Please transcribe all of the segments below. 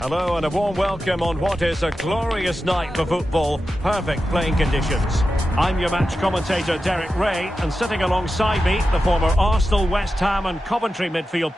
Hello and a warm welcome on what is a glorious night for football. Perfect playing conditions. I'm your match commentator Derek Ray, and sitting alongside me, the former Arsenal, West Ham and Coventry midfield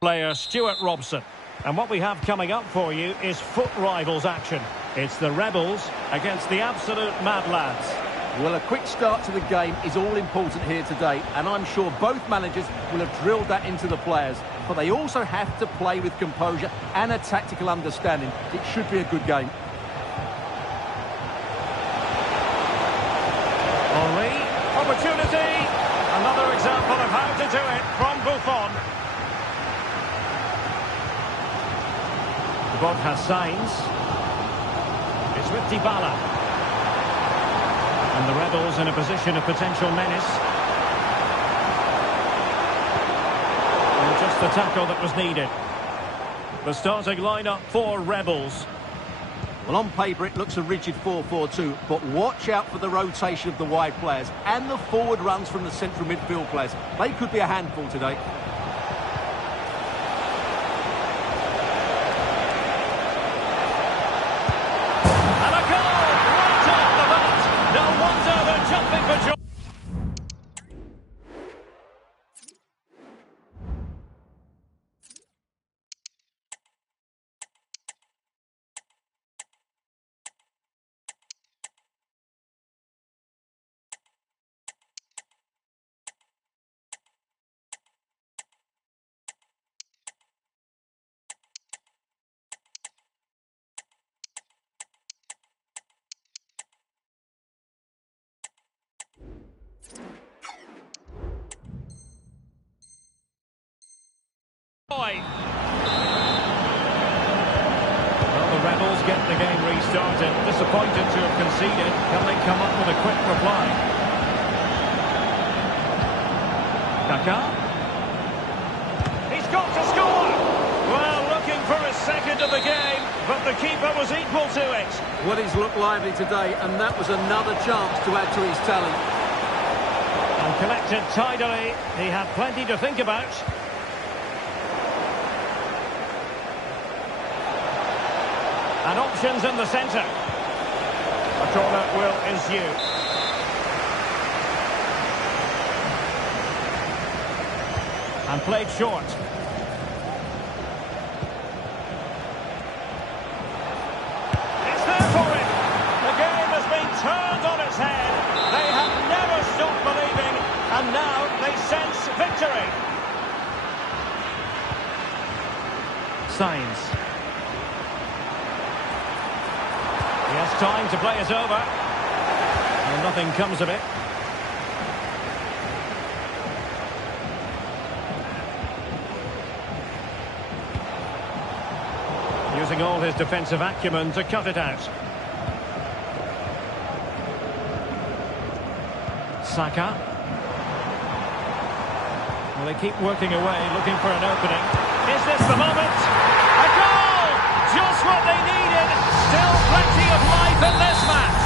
player Stuart Robson. And what we have coming up for you is foot rivals action. It's the Rebels against the absolute Mad Lads. Well, a quick start to the game is all important here today, and I'm sure both managers will have drilled that into the players. But they also have to play with composure and a tactical understanding. It should be a good game. Henri, opportunity. Another example of how to do it from Buffon. The ball has signs. It's with Dybala. And the Rebels in a position of potential menace. And just the tackle that was needed. The starting lineup for Rebels. Well, on paper it looks a rigid 4-4-2, but watch out for the rotation of the wide players and the forward runs from the central midfield players. They could be a handful today. Well, the Rebels get the game restarted. Disappointed to have conceded. Can they come up with a quick reply? Kaká. He's got to score! Well, looking for a second of the game, but the keeper was equal to it. Well, he's looked lively today, and that was another chance to add to his tally. And collected tidily. He had plenty to think about. And options in the centre. A corner will ensue. And played short. It's there for him. The game has been turned on its head. They have never stopped believing, and now they sense victory. Signs. He has time to play it over. And nothing comes of it. Using all his defensive acumen to cut it out. Saka. Well, they keep working away, looking for an opening. Is this the moment? A goal! Just what they needed. Still plenty of life in this match.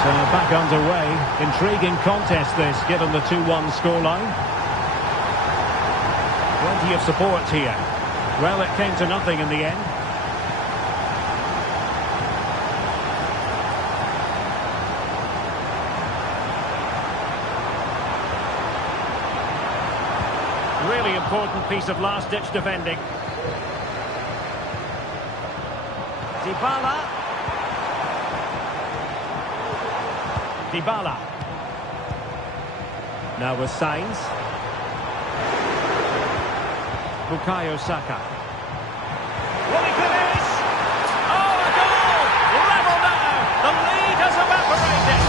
So back underway. Intriguing contest this, given the 2-1 scoreline. Plenty of support here. Well, it came to nothing in the end. Really important piece of last-ditch defending. Dybala. Now with signs. Bukayo Saka. Will he finish? Oh, a goal! Level now! The lead has evaporated!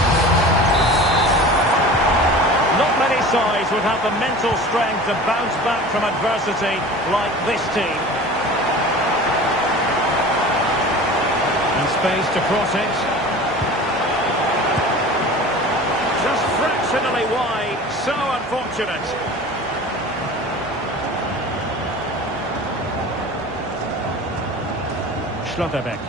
Not many sides always would have the mental strength to bounce back from adversity like this team. And space to cross it. Just fractionally wide, so unfortunate. Schlotterbeck.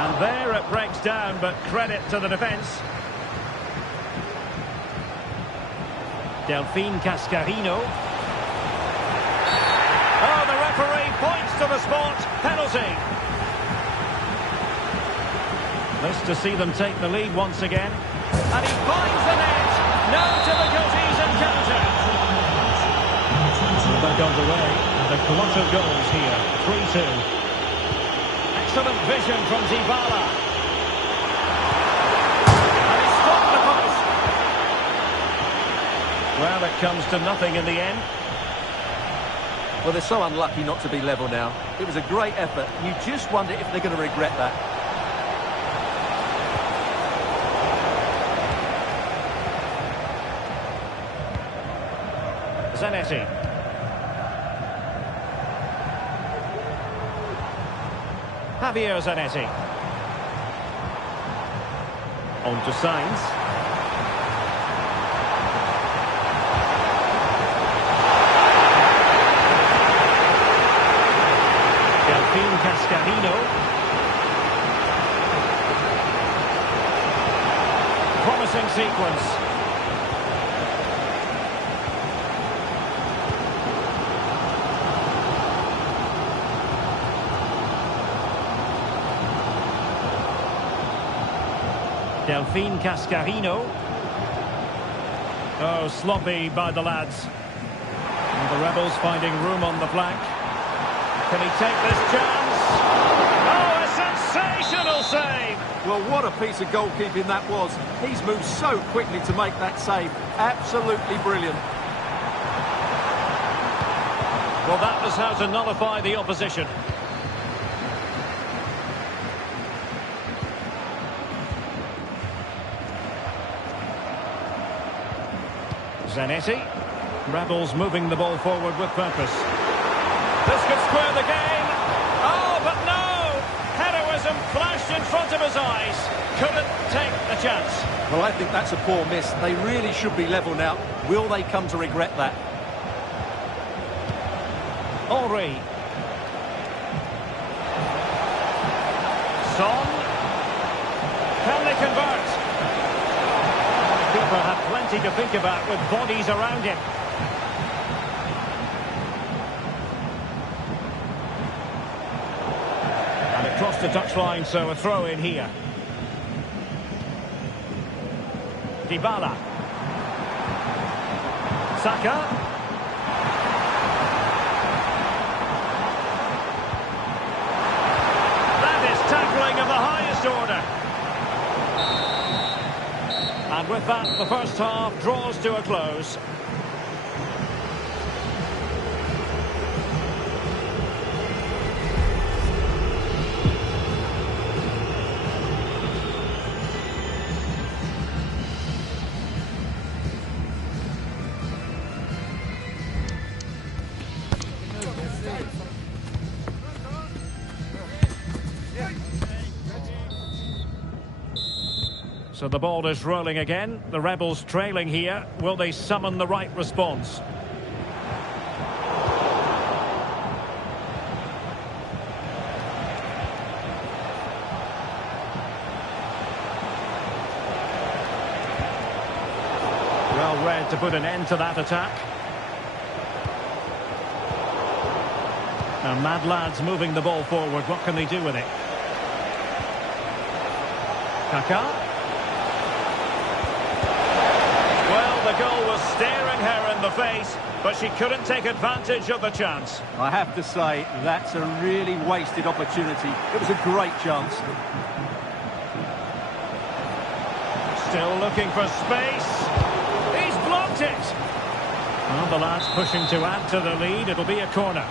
And there it breaks down, but credit to the defence. Delphine Cascarino. Oh, the referee points to the spot. Penalty. This to see them take the lead once again. And he finds the net. No difficulties encountered. Back underway. The glut of goals here. 3-2. Excellent vision from Dybala. And he stopped the post. Well, it comes to nothing in the end. Well, they're so unlucky not to be level now. It was a great effort. You just wonder if they're going to regret that. Zanetti. Javier Zanetti. On to Sainz. Delphine Cascarino. Promising sequence. Delphine Cascarino. Oh, sloppy by the lads. And the Rebels finding room on the flank. Can he take this chance? Oh, a sensational save! Well, what a piece of goalkeeping that was. He's moved so quickly to make that save. Absolutely brilliant. Well, that was how to nullify the opposition. Zanetti. Rebels moving the ball forward with purpose. This could square the game. Oh, but no! Heroism flashed in front of his eyes. Couldn't take the chance. Well, I think that's a poor miss. They really should be level now. Will they come to regret that? Henry. Son. Can they convert? The keeper had plenty to think about with bodies around him. And it crossed the touchline, so a throw in here. Dybala. Saka. Tackling of the highest order. And with that, the first half draws to a close. So the ball is rolling again. The Rebels trailing here. Will they summon the right response? Well read to put an end to that attack. Now mad lads moving the ball forward. What can they do with it? Kaká. The goal was staring her in the face, but she couldn't take advantage of the chance. I have to say, that's a really wasted opportunity. It was a great chance. Still looking for space. He's blocked it. Well, the lads pushing to add to the lead. It'll be a corner.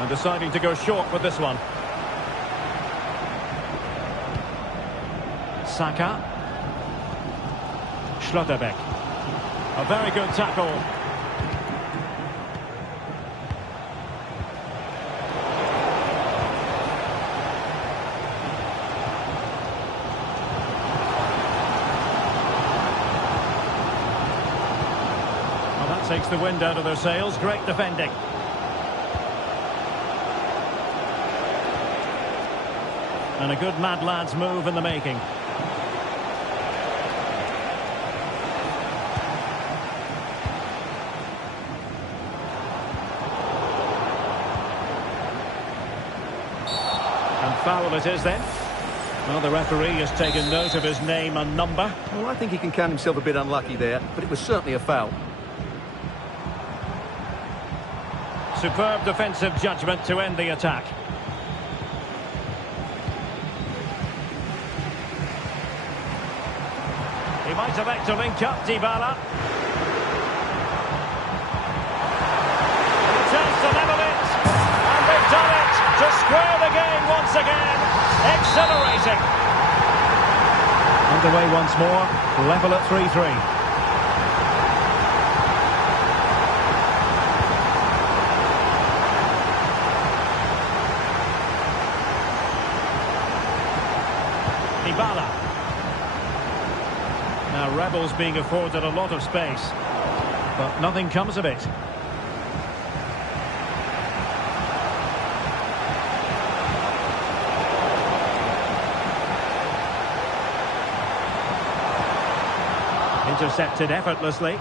And deciding to go short with this one. Saka. Schlotterbeck. A very good tackle. Well, that takes the wind out of their sails. Great defending. And a good mad lads move in the making. And foul it is then. Well, the referee has taken note of his name and number. Well, I think he can count himself a bit unlucky there, but it was certainly a foul. Superb defensive judgment to end the attack. He might elect to link up Dybala. A chance to level it. And they've done it to square the game once again. Exhilarating. Underway once more. Level at 3-3. Dybala. Now Rebels being afforded a lot of space, but nothing comes of it. Intercepted effortlessly.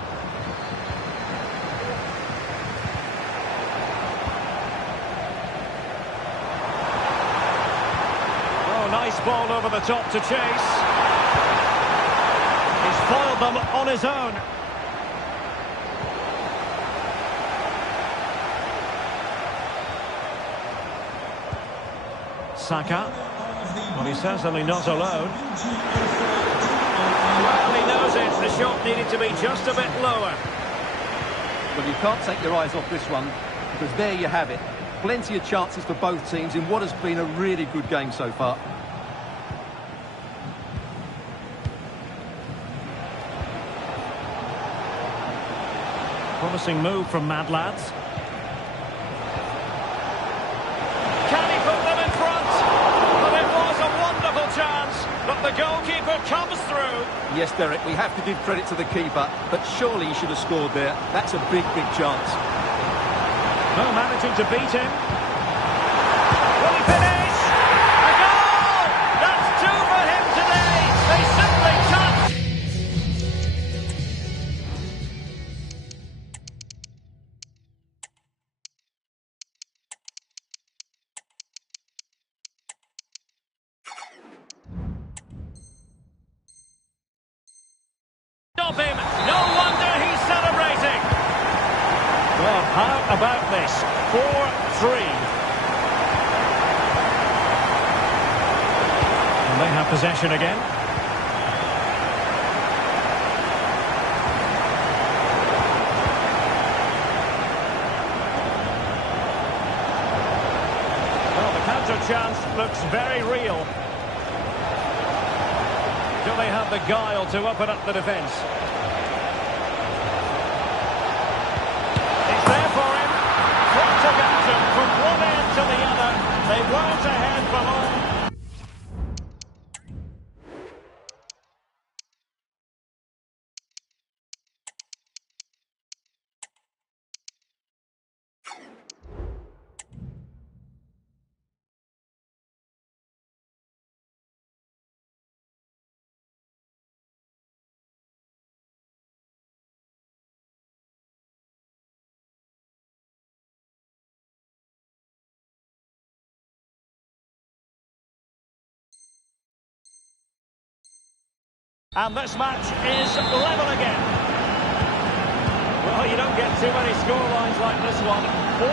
Oh, nice ball over the top to chase. He's foiled them on his own. Saka. Well, he's certainly not alone. Well, he knows it. The shot needed to be just a bit lower. Well, you can't take your eyes off this one, because there you have it. Plenty of chances for both teams in what has been a really good game so far. Promising move from Mad Lads. Can he put them in front? Well, it was a wonderful chance, but the goalkeeper comes through. Yes, Derek, we have to give credit to the keeper, but surely he should have scored there. That's a big, big chance. Well, managing to beat him. Will he finish? A goal! That's two for him today. They simply can't. Stop him. No wonder he's celebrating. Well, how about this? 4-3. And they have possession again. Well, the counter chance looks very real. Do they have the guile to open up the defence? It's there for him. Front of action from one end to the other. They weren't ahead for long. And this match is level again. Well, you don't get too many scorelines like this one. 4-4.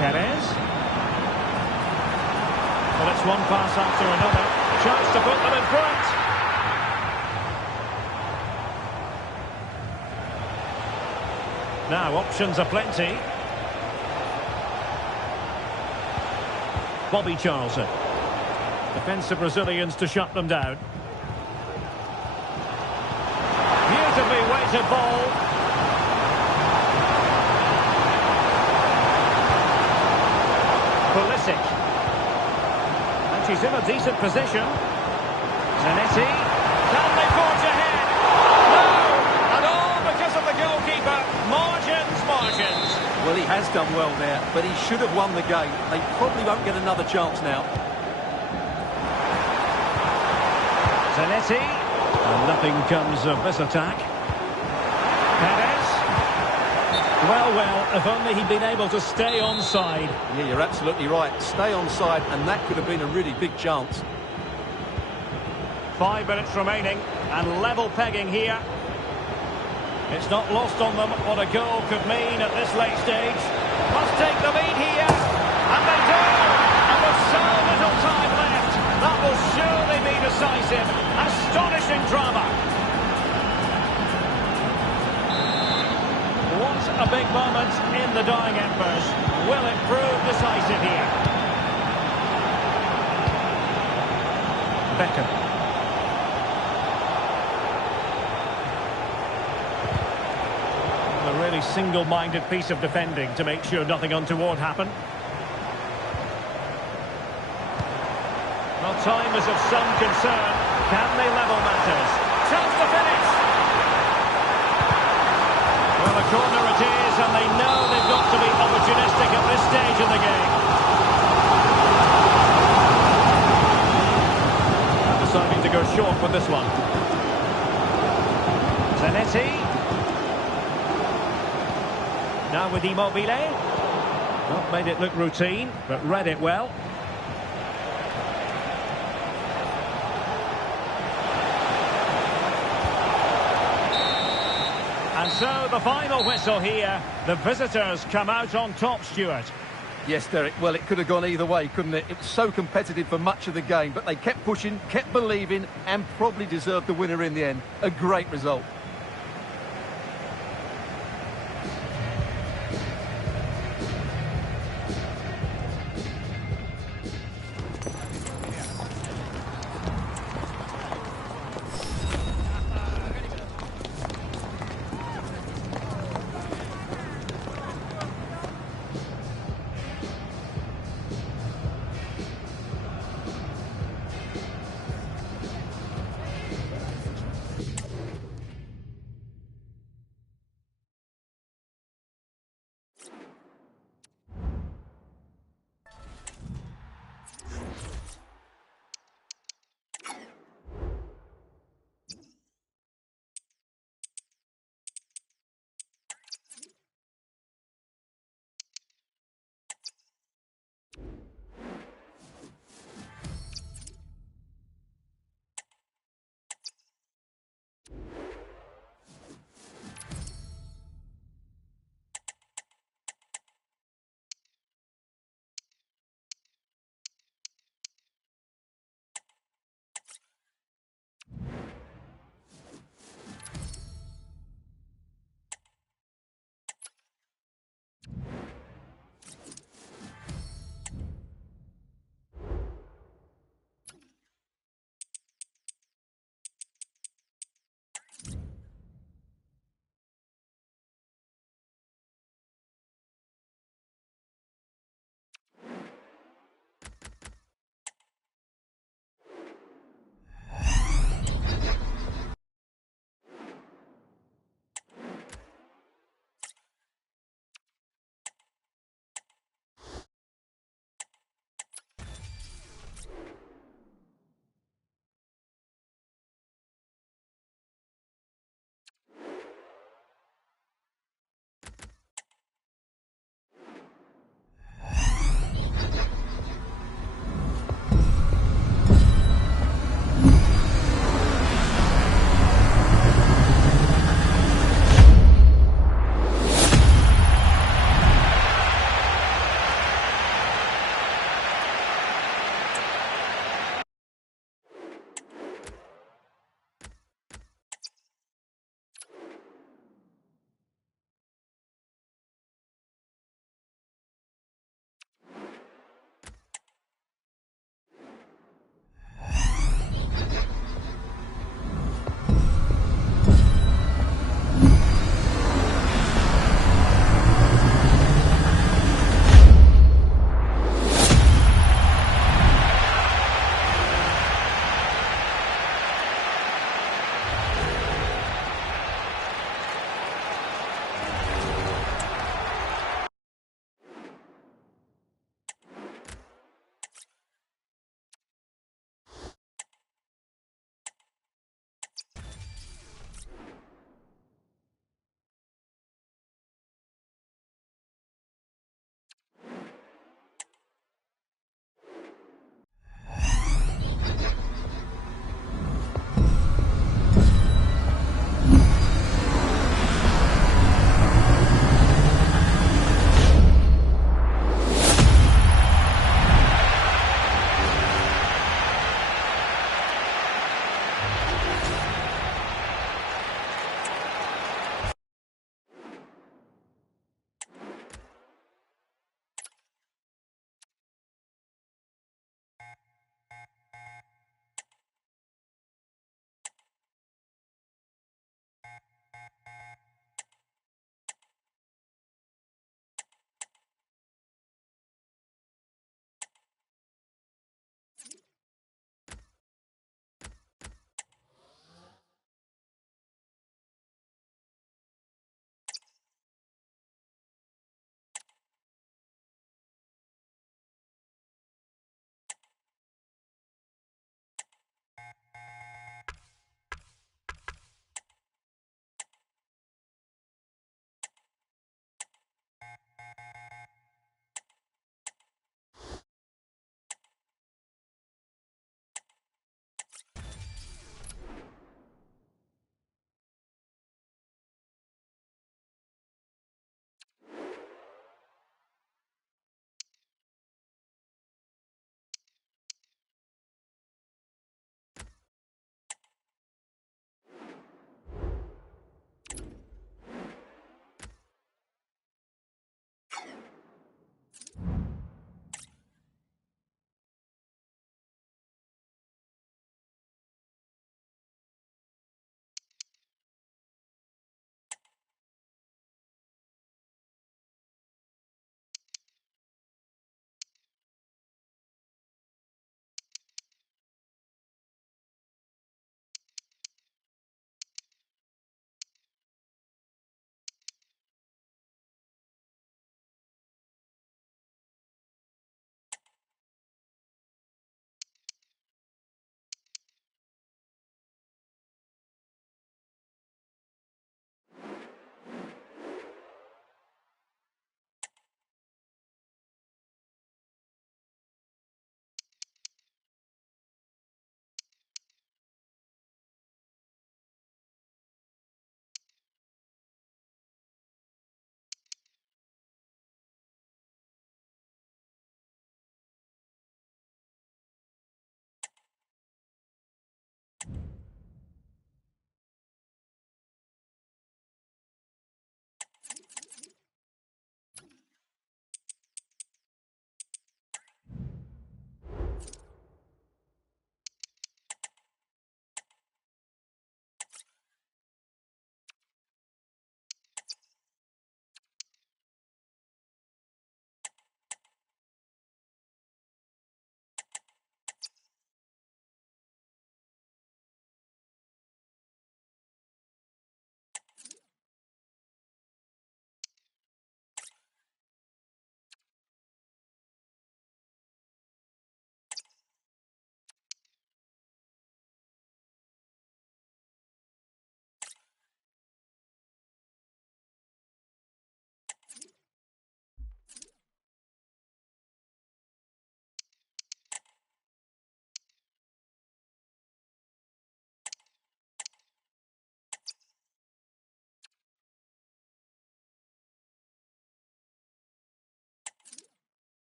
Perez. Well, it's one pass after another. Chance to put them in front. Now, options are plenty. Bobby Charlton. Defensive Brazilians to shut them down. conservative ball. Pulisic. And she's in a decent position. Zanetti. Can they forge ahead? No! And all because of the goalkeeper. Margins. Well, he has done well there, but he should have won the game. They probably won't get another chance now. Zanetti. And nothing comes of this attack. Perez. Well, if only he'd been able to stay onside. Yeah, you're absolutely right. Stay onside, and that could have been a really big chance. 5 minutes remaining, and level pegging here. It's not lost on them what a goal could mean at this late stage. Must take the lead here, and they do! And with so little time left, that will surely be decisive. Astonishing drama. What a big moment in the dying embers. Will it prove decisive here? Beckham. A really single-minded piece of defending to make sure nothing untoward happened. Well, time is of some concern. Can they level matters? Chance to finish! Well, a corner it is, and they know they've got to be opportunistic at this stage of the game. And deciding to go short with this one. Zanetti. Now with Immobile. Not made it look routine, but read it well. And so the final whistle here. The visitors come out on top, Stuart. Yes, Derek, well, it could have gone either way, couldn't it? It was so competitive for much of the game, but they kept pushing, kept believing, and probably deserved the winner in the end. A great result.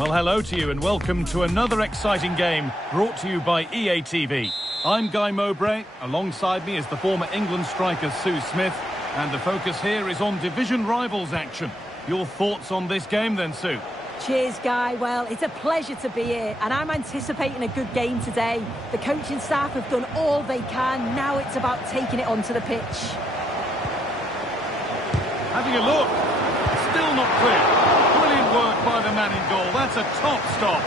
Well, hello to you and welcome to another exciting game brought to you by EA TV. I'm Guy Mowbray. Alongside me is the former England striker Sue Smith. And the focus here is on division rivals action. Your thoughts on this game then, Sue? Cheers, Guy. Well, it's a pleasure to be here, and I'm anticipating a good game today. The coaching staff have done all they can. Now it's about taking it onto the pitch. Having a look. Still not clear. Brilliant work by the man in goal. That's a top stop.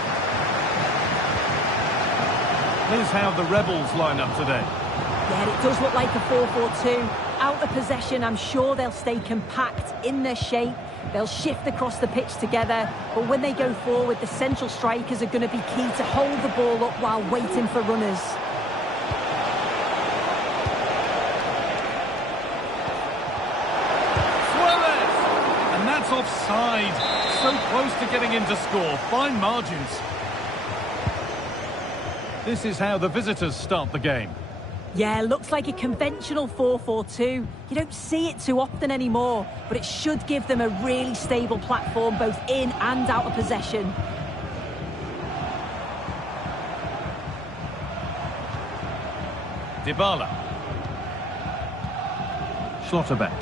Here's how the Rebels line up today. Yeah, it does look like a 4-4-2. Out of possession, I'm sure they'll stay compact in their shape. They'll shift across the pitch together, but when they go forward, the central strikers are going to be key to hold the ball up while waiting for runners. Suarez! And that's offside. So close to getting in to score. Fine margins. This is how the visitors start the game. Yeah, looks like a conventional 4-4-2. You don't see it too often anymore, but it should give them a really stable platform both in and out of possession. Dybala. Schlotterbeck.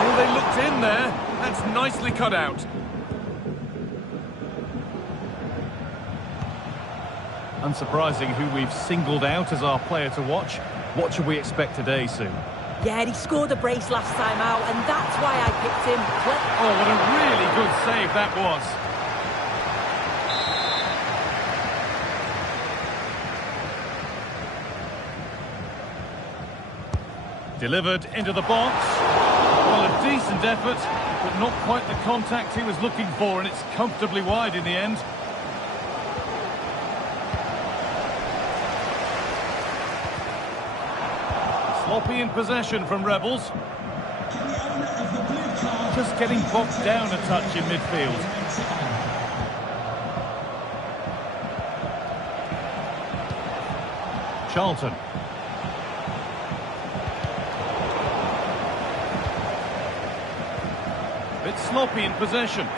Oh, they looked in there. That's nicely cut out. Unsurprising who we've singled out as our player to watch. What should we expect today, Sue? Yeah, he scored a brace last time out, and that's why I picked him. Oh, what a really good save that was. Delivered into the box. Well, a decent effort, but not quite the contact he was looking for, and it's comfortably wide in the end. Sloppy in possession from Rebels. Just getting bogged down a touch in midfield. Charlton. Bit sloppy in possession.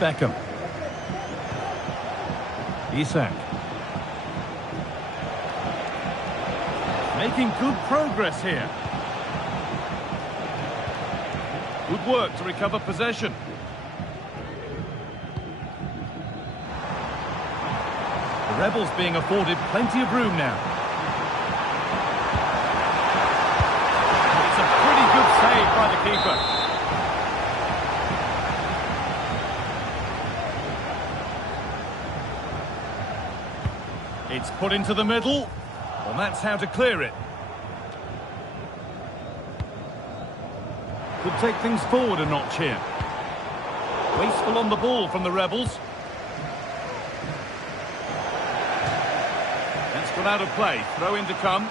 Beckham. Isak. Making good progress here. Good work to recover possession. The Rebels being afforded plenty of room now. It's a pretty good save by the keeper. It's put into the middle. Well, that's how to clear it. Could take things forward a notch here. Wasteful on the ball from the Rebels. That's gone out of play. Throw in to come.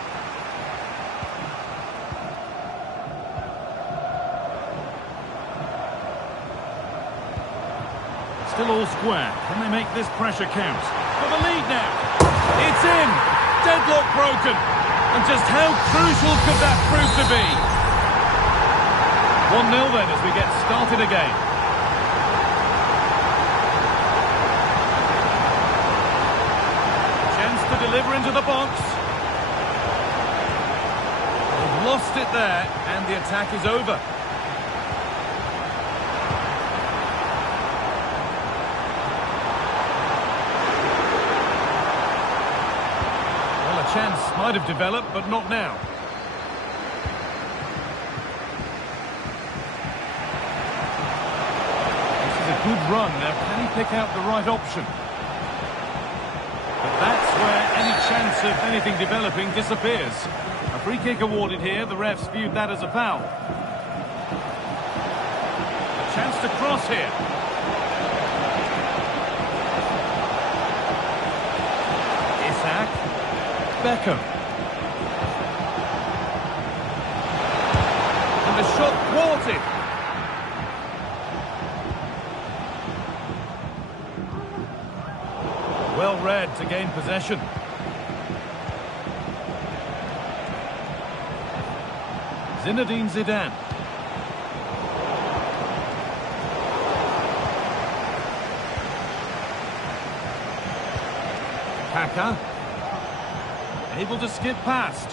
Still all square. Can they make this pressure count? For the lead now. It's in! Deadlock broken! And just how crucial could that prove to be? 1-0 then as we get started again. Chance to deliver into the box. They've lost it there, and the attack is over. Chance might have developed, but not now. This is a good run. Now, can he pick out the right option? But that's where any chance of anything developing disappears. A free kick awarded here. The refs viewed that as a foul. A chance to cross here. Isak. Beckham. And the shot thwarted. Well read. to gain possession. Zinedine Zidane. Kaka. Able to skip past.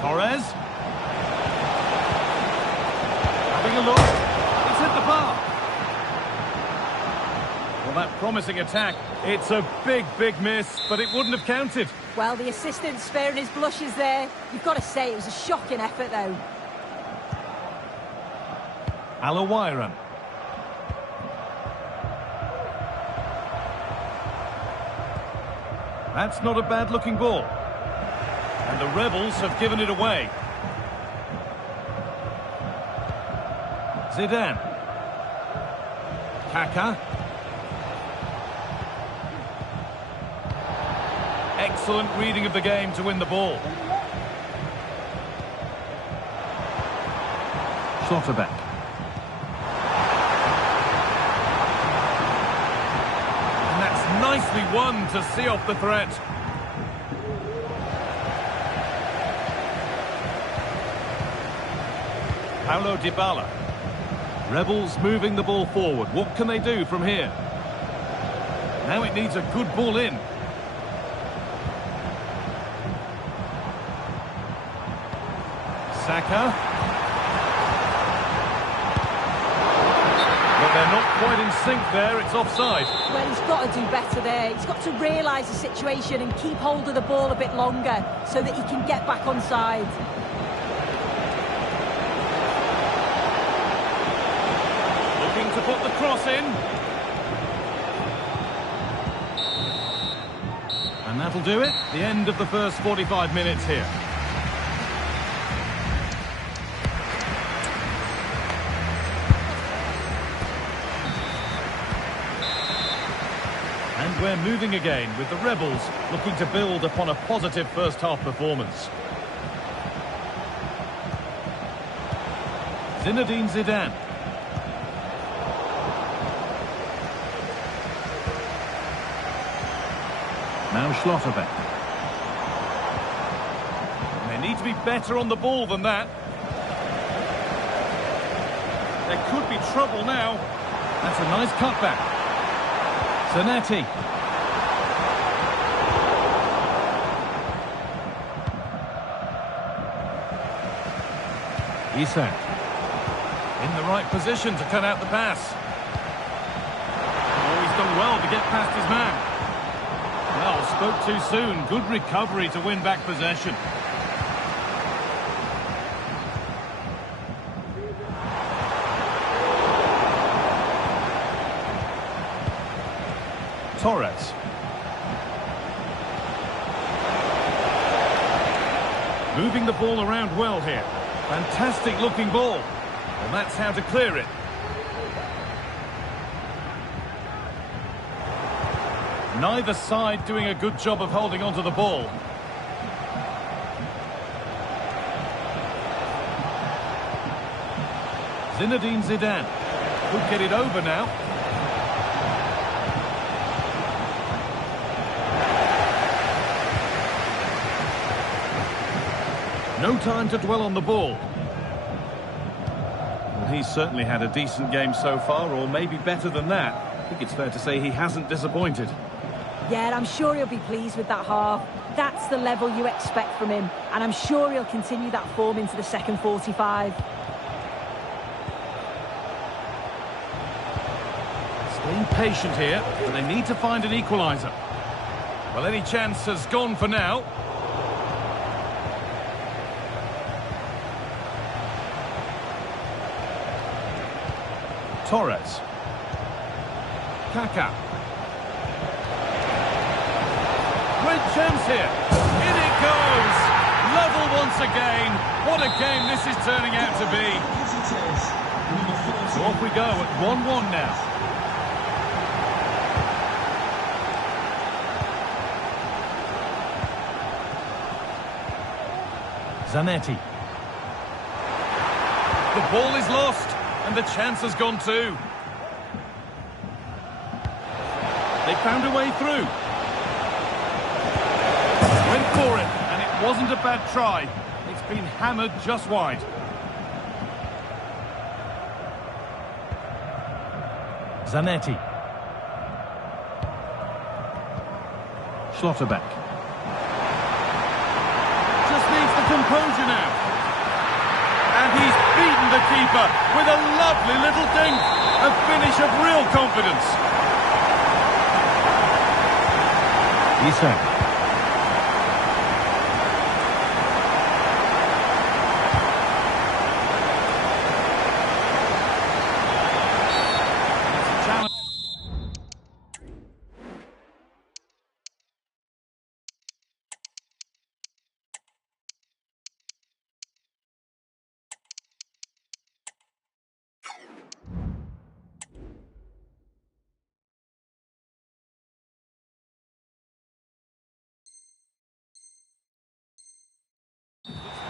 Torres. Having a look. It's hit the bar. Well, that promising attack. It's a big, big miss, but it wouldn't have counted. Well, the assistant's sparing his blushes there. You've got to say it was a shocking effort, though. Alawiran. That's not a bad-looking ball. And the Rebels have given it away. Zidane. Kaka. Excellent reading of the game to win the ball. Schlotterbeck. And that's nicely won to see off the threat. Paulo Dybala. Rebels moving the ball forward. What can they do from here? Now it needs a good ball in. Saka. But they're not quite in sync there. It's offside. Well, he's got to do better there. He's got to realise the situation and keep hold of the ball a bit longer so that he can get back on side. Looking to put the cross in. And that'll do it. The end of the first 45 minutes here. And we're moving again with the Rebels looking to build upon a positive first-half performance. Zinedine Zidane. Now Schlotterbeck. They need to be better on the ball than that. There could be trouble now. That's a nice cutback. Zanetti. Isak. In the right position to cut out the pass. Oh, he's done well to get past his man. Well, spoke too soon. Good recovery to win back possession. Torres. Moving the ball around well here. Fantastic looking ball. And that's how to clear it. Neither side doing a good job of holding onto the ball. Zinedine Zidane could get it over now. No time to dwell on the ball. Well, he's certainly had a decent game so far, or maybe better than that. I think it's fair to say he hasn't disappointed. Yeah, I'm sure he'll be pleased with that half. That's the level you expect from him, and I'm sure he'll continue that form into the second 45. Staying patient here, but they need to find an equaliser. Well, any chance has gone for now. Torres. Kaka. Great chance here. In it goes. Level once again. What a game this is turning out to be. So off we go at 1-1 now. Zanetti. The ball is lost. And the chance has gone too. They found a way through. Went for it, and it wasn't a bad try. It's been hammered just wide. Zanetti. Schlotterbeck. Just needs the composure now. And he's beaten the keeper with a lovely little dink. A finish of real confidence. Isak.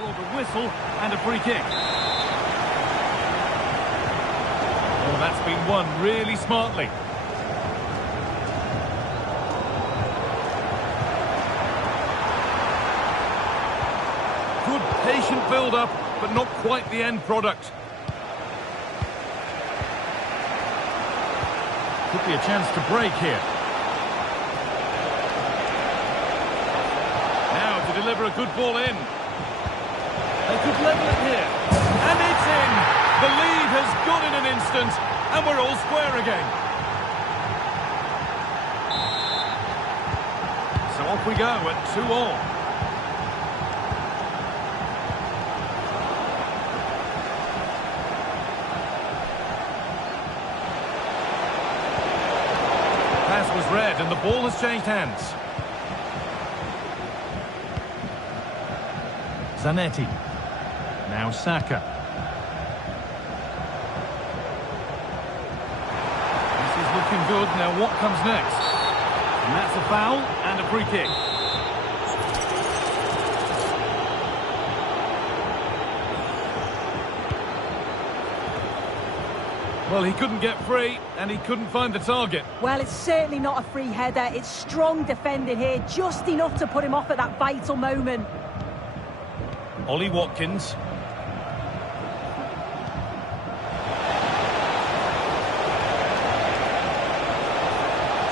The whistle and a free kick. Oh, that's been won really smartly. Good patient build-up, but not quite the end product. Could be a chance to break here. Now to deliver a good ball in. They could level it here. And it's in! The lead has gone in an instant, and we're all square again. So off we go at 2-2. Pass was read, and the ball has changed hands. Zanetti. Now Saka. This is looking good. Now what comes next? And that's a foul and a free kick. Well, he couldn't get free and he couldn't find the target. Well, it's certainly not a free header. It's strong defending here, just enough to put him off at that vital moment. Ollie Watkins.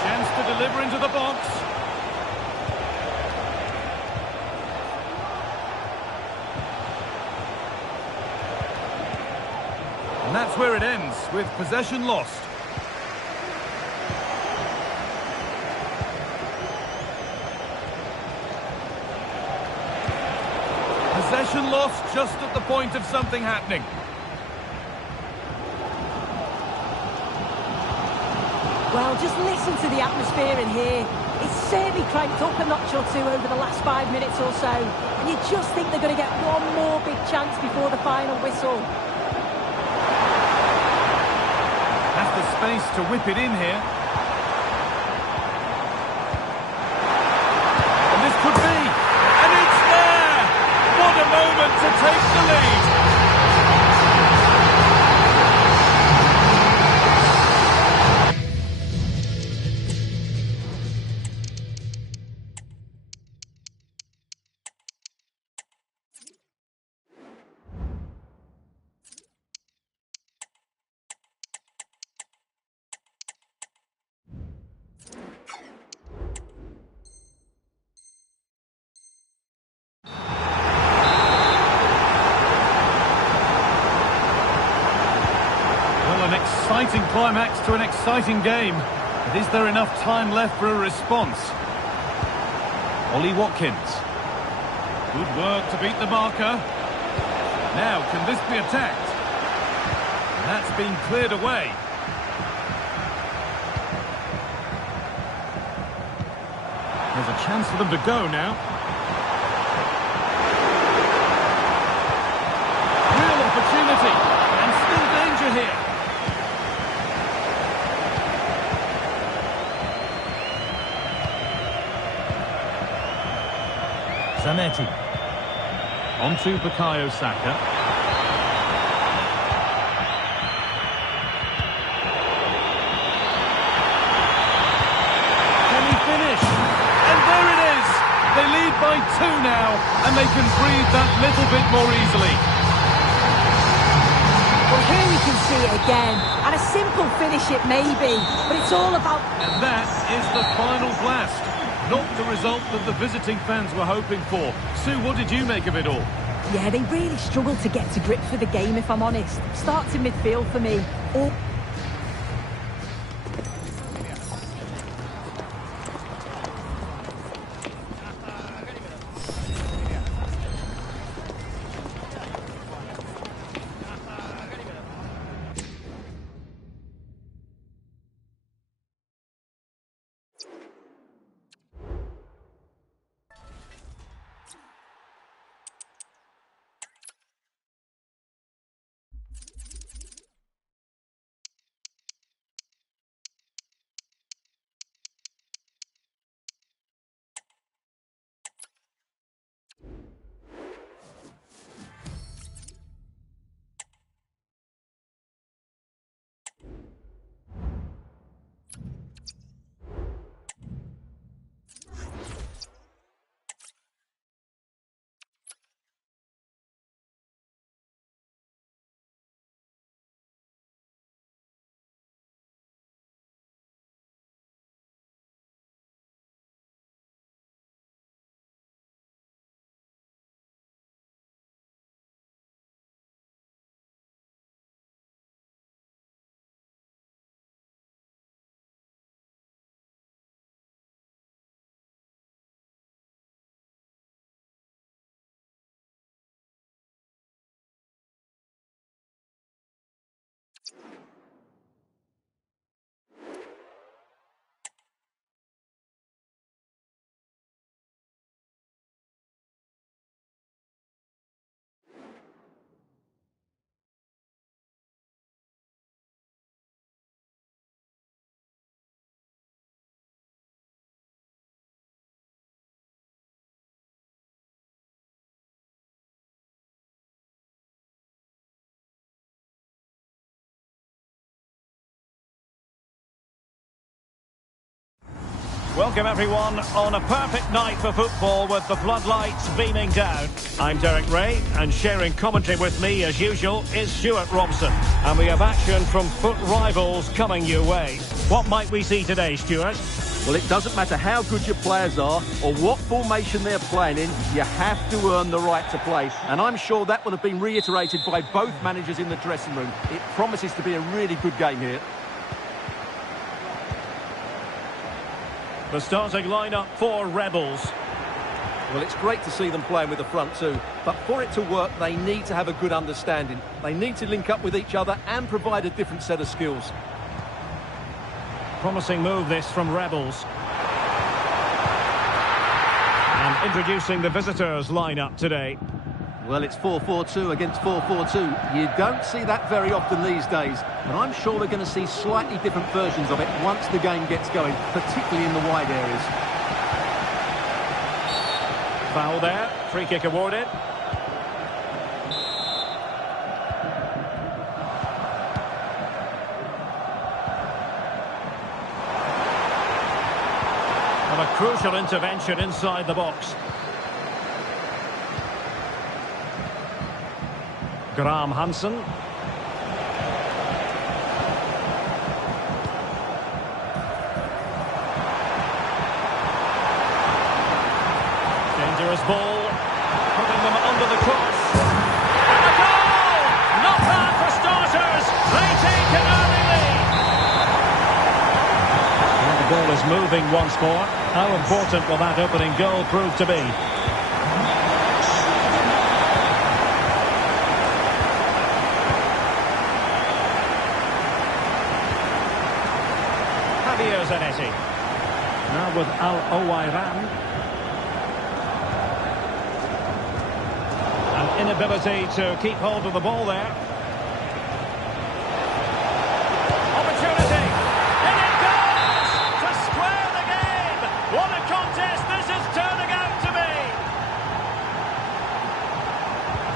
Chance to deliver into the box. And that's where it ends, with possession lost. Possession lost just at the point of something happening. Well, just listen to the atmosphere in here. It's certainly cranked up a notch or two over the last 5 minutes or so. And you just think they're going to get one more big chance before the final whistle. Has the space to whip it in here. And this could be. And it's there! What a moment to take the lead! Exciting climax to an exciting game. But is there enough time left for a response? Ollie Watkins. Good work to beat the marker. Now, can this be attacked? That's been cleared away. There's a chance for them to go now. Real opportunity. And still danger here. Zanetti. On to Bukayo Saka. by 2 now, and they can breathe that little bit more easily. Well, here we can see it again, and a simple finish it may be, but it's all about... And that is the final blast. Not the result that the visiting fans were hoping for. Sue, what did you make of it all? Yeah, they really struggled to get to grips with the game, if I'm honest. Starts in midfield for me. Welcome everyone on a perfect night for football with the floodlights beaming down. I'm Derek Ray, and sharing commentary with me as usual is Stuart Robson. And we have action from foot rivals coming your way. What might we see today, Stuart? Well, it doesn't matter how good your players are or what formation they're playing in, you have to earn the right to play. And I'm sure that will have been reiterated by both managers in the dressing room. It promises to be a really good game here. The starting lineup for Rebels. Well, it's great to see them playing with the front two, but for it to work, they need to have a good understanding. They need to link up with each other and provide a different set of skills. Promising move this from Rebels. And introducing the visitors lineup today. Well, it's 4-4-2 against 4-4-2. You don't see that very often these days, and I'm sure we're going to see slightly different versions of it once the game gets going, particularly in the wide areas. Foul there, free kick awarded. And a crucial intervention inside the box. Graham Hansen. Dangerous ball, putting them under the cross. And a goal! Not bad for starters. They take an early lead. And the ball is moving once more. How important will that opening goal prove to be? Now with Al-Owairan. An inability to keep hold of the ball there. Opportunity! And it goes! To square the game! What a contest this is turning out to be!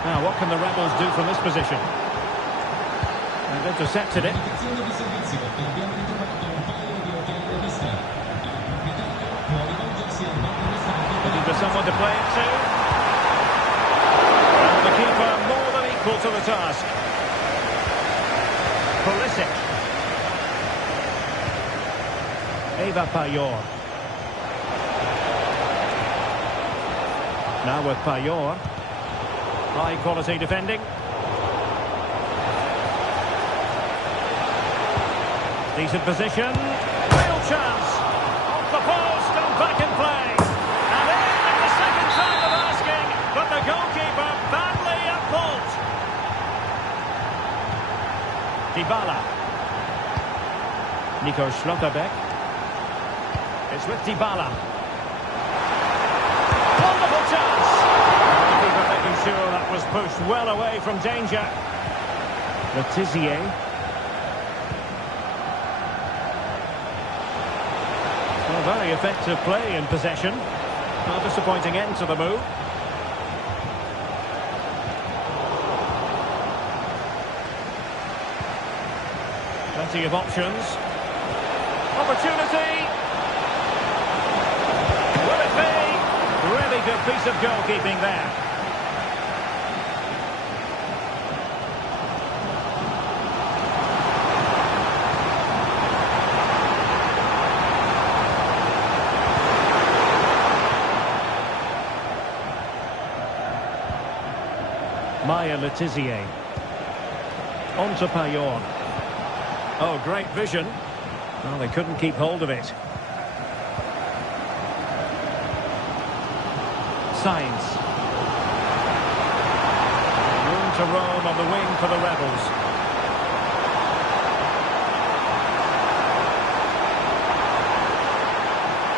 Now, what can the Rebels do from this position? They've intercepted it. Looking to someone to play it to. And the keeper more than equal to the task. Pulisic. Eva Payor. Now with Payor. High quality defending. Decent position. Real chance. Off the post and back in play. And in the second time of asking, but the goalkeeper badly at fault. Dybala. Nico Schlotterbeck. It's with Dybala. Wonderful chance. The keeper making sure that was pushed well away from danger. Letizier. Well, very effective play in possession. A disappointing end to the move. Plenty of options. Opportunity. Will it be? Really good piece of goalkeeping there. Maya Letizier. On to Payor. Oh, great vision. Well, they couldn't keep hold of it. Sainz. Room to roam on the wing for the Rebels.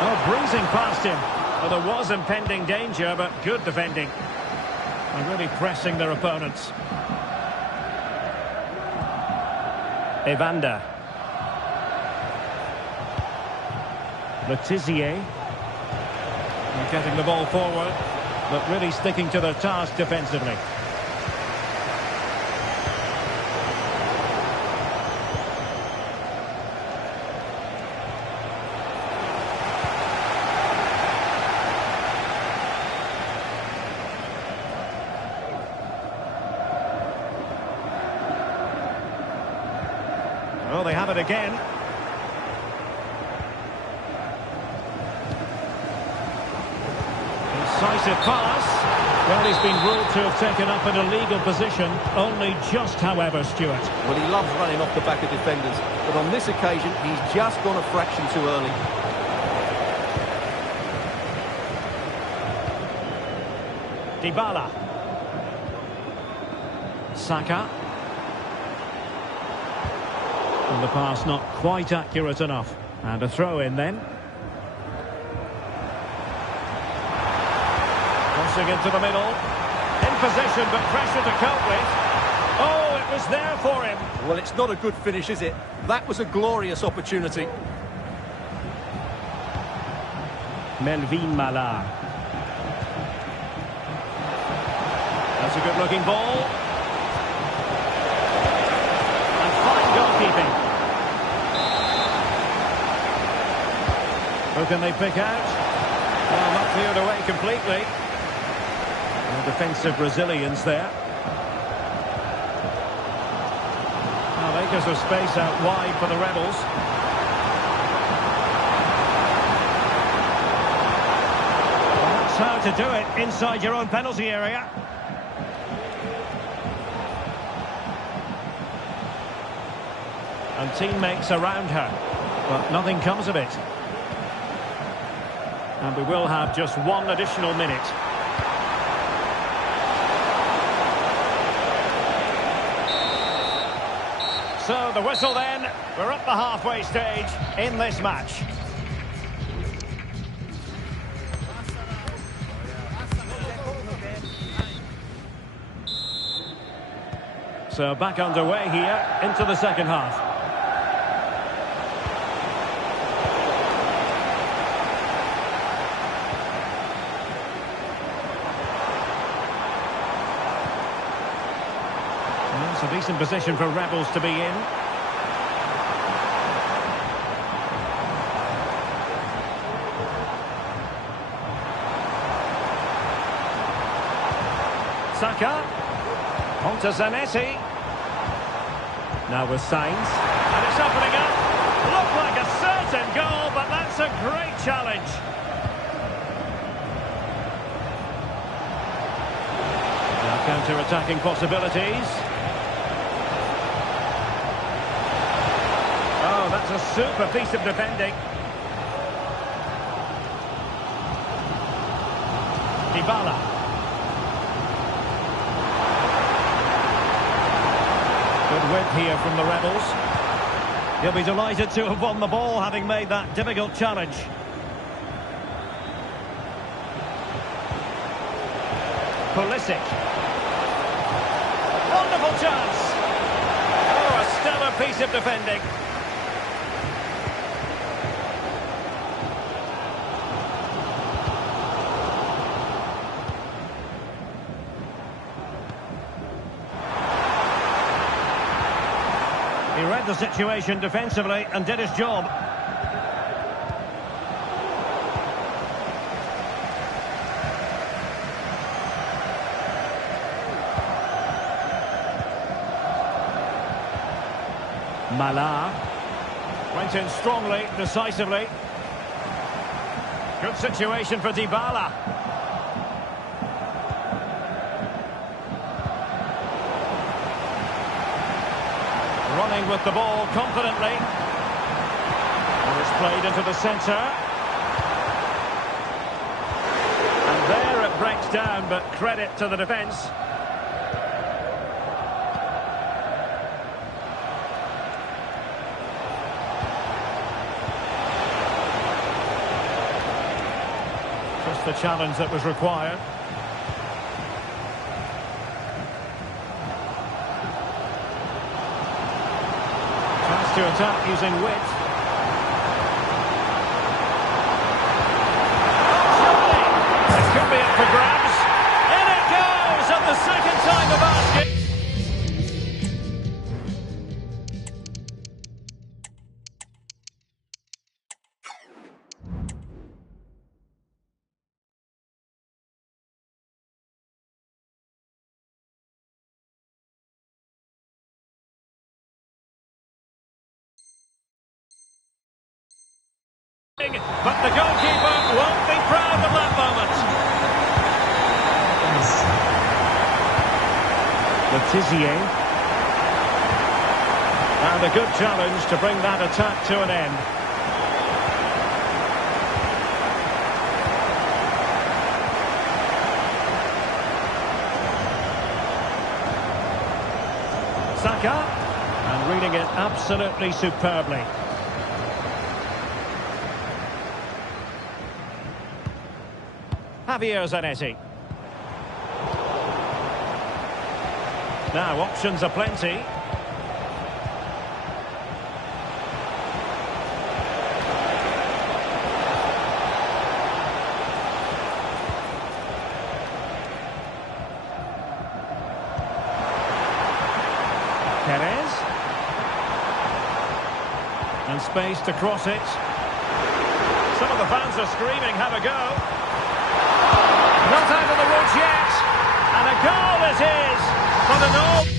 Oh, breezing past him. Well, there was impending danger, but good defending. And really pressing their opponents. Evander. Letizier. And getting the ball forward, but really sticking to their task defensively. Well, they have it again. Incisive pass. Well, he's been ruled to have taken up an illegal position. Only just, however, Stuart. Well, he loves running off the back of defenders. But on this occasion, he's just gone a fraction too early. Dybala. Saka. And the pass not quite accurate enough. And a throw in then. Crossing into the middle. In possession, but pressure to cope with. Oh, it was there for him. Well, it's not a good finish, is it? That was a glorious opportunity. Melvin Mala. That's a good-looking ball. And fine goalkeeping. Who can they pick out? Well, not cleared away completely. And defensive resilience there. Now, acres of space out wide for the Rebels. Well, that's how to do it inside your own penalty area. And teammates around her, but nothing comes of it. And we will have just one additional minute. So the whistle then, we're at the halfway stage in this match. So back underway here into the second half. It's a decent position for Rebels to be in. Saka. On to Zanetti. Now with Sainz. And it's opening up. Looked like a certain goal, but that's a great challenge. Now counter-attacking possibilities. Oh, that's a super piece of defending. Dybala. Good width here from the Rebels. He'll be delighted to have won the ball, having made that difficult challenge. Pulisic. Wonderful chance. Oh, a stellar piece of defending. He read the situation defensively and did his job. Mala went in strongly, decisively. Good situation for Dybala. Running with the ball confidently. And it's played into the centre. And there it breaks down, but credit to the defence. Just the challenge that was required. To attack using wit. Surely, it could be up for grabs. In it goes at the second time the basket. But the goalkeeper won't be proud of that moment. Letizier. And a good challenge to bring that attack to an end. Saka. And reading it absolutely superbly. Javier Zanetti. Now, options are plenty. Perez. And space to cross it. Some of the fans are screaming, have a go. Not out of the woods yet, and a goal it is for the North.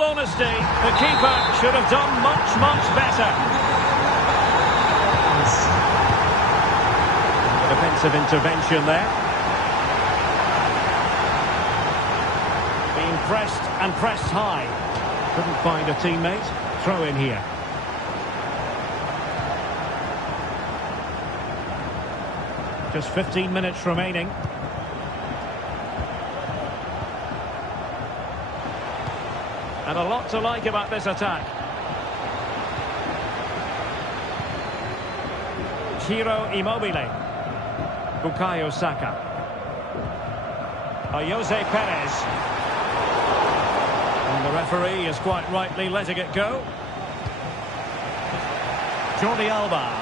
Honesty, the keeper should have done much better. Defensive intervention there. Being pressed and pressed high. Couldn't find a teammate. Throw in here. Just 15 minutes remaining. And a lot to like about this attack. Ciro Immobile. Bukayo Saka. Jose Perez. And the referee is quite rightly letting it go. Jordi Alba.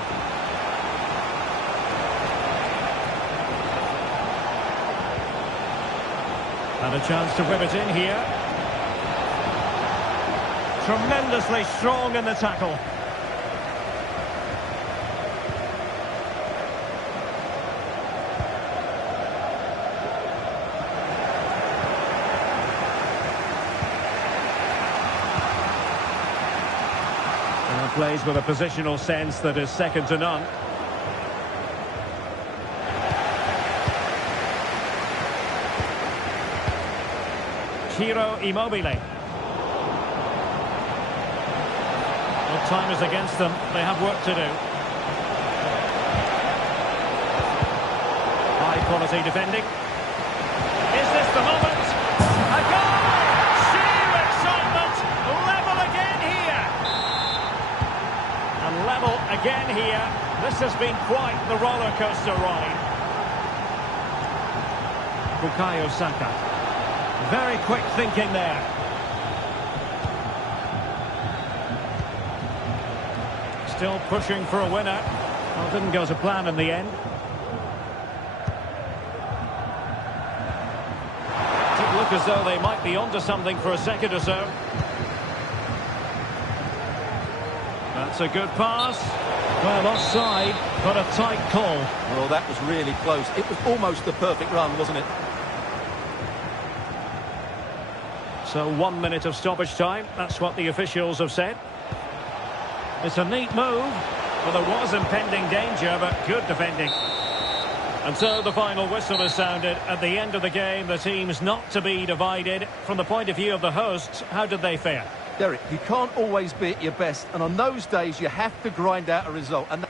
And a chance to whip it in here. Tremendously strong in the tackle. And plays with a positional sense that is second to none. Ciro Immobile. Well, time is against them. They have work to do. High quality defending. Is this the moment? A goal! Sheer excitement! Level again here! And level again here. This has been quite the roller coaster ride. Bukayo Saka. Very quick thinking there. Still pushing for a winner. Well, didn't go to plan in the end. Did look as though they might be onto something for a second or so. That's a good pass. Well, offside, but a tight call. Well, that was really close. It was almost the perfect run, wasn't it? So 1 minute of stoppage time, that's what the officials have said. It's a neat move. Well, there was impending danger, but good defending. And so the final whistle is sounded. At the end of the game, the team's not to be divided. From the point of view of the hosts, how did they fare? Derek, you can't always be at your best, and on those days you have to grind out a result. And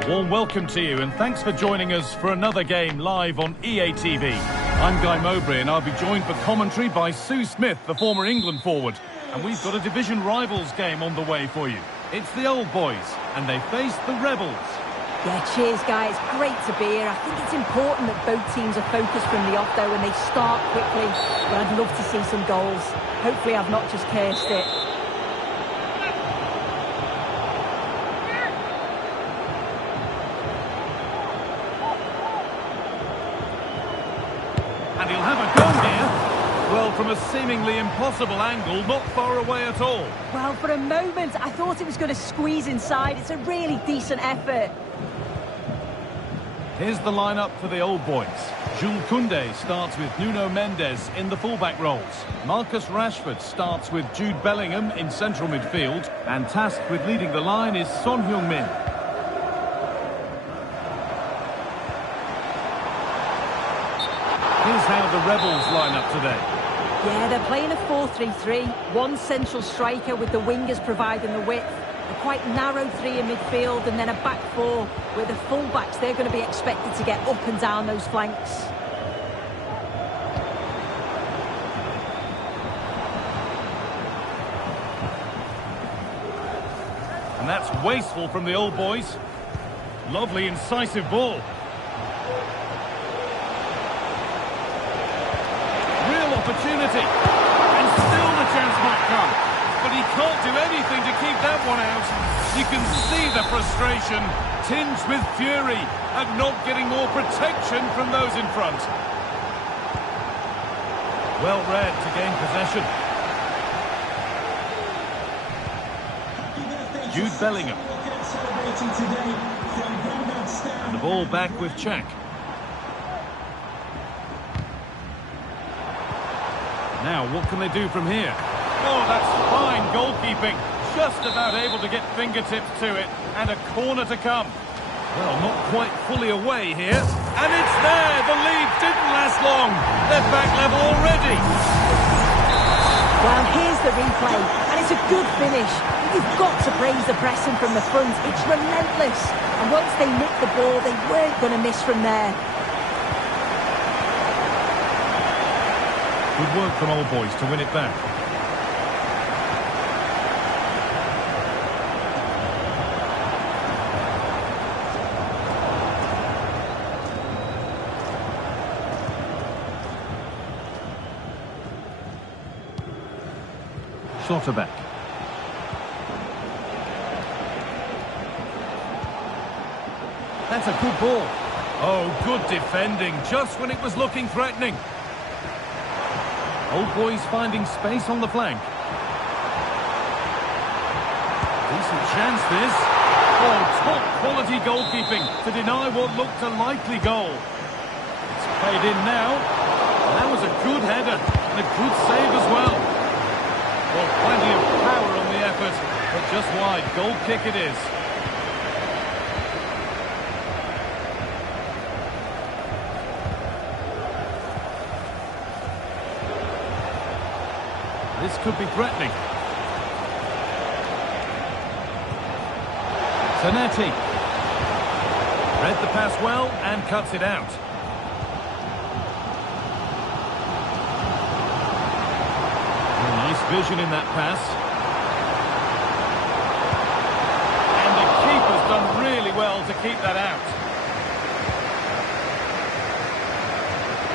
A warm welcome to you, and thanks for joining us for another game live on EA TV. I'm Guy Mowbray, and I'll be joined for commentary by Sue Smith, the former England forward. And we've got a division rivals game on the way for you. It's the old boys, and they face the rebels. Yeah, cheers, guys. Great to be here. I think it's important that both teams are focused from the off, though, and they start quickly. But I'd love to see some goals. Hopefully I've not just cursed it. from a seemingly impossible angle, not far away at all. Well, for a moment, I thought it was going to squeeze inside. It's a really decent effort. Here's the lineup for the old boys. Jules Koundé starts with Nuno Mendes in the fullback roles. Marcus Rashford starts with Jude Bellingham in central midfield. And tasked with leading the line is Son Heung-min. Here's how the Rebels line up today. Yeah, they're playing a 4-3-3. One central striker with the wingers providing the width. A quite narrow three in midfield and then a back four where the full-backs, they're going to be expected to get up and down those flanks. And that's wasteful from the old boys. Lovely, incisive ball. Real opportunity. And still the chance might come. But he can't do anything to keep that one out. You can see the frustration, tinged with fury, at not getting more protection from those in front. Well read to gain possession. Jude Bellingham. And the ball back with Czech. Now, what can they do from here? Oh, that's fine goalkeeping. Just about able to get fingertips to it. And a corner to come. Well, not quite fully away here. And it's there! The lead didn't last long. They're back level already. Well, here's the replay. And it's a good finish. You've got to praise the pressing from the front. It's relentless. And once they nicked the ball, they weren't going to miss from there. Good work from old boys to win it back. Schlotterbeck. That's a good ball. Oh, good defending, just when it was looking threatening. Old boys finding space on the flank. Decent chance this. Oh, top quality goalkeeping to deny what looked a likely goal. It's played in now. That was a good header and a good save as well. Well, plenty of power on the effort, but just wide. Goal kick it is. This could be threatening. Zanetti. Read the pass well and cuts it out. Nice vision in that pass. And the keeper's done really well to keep that out.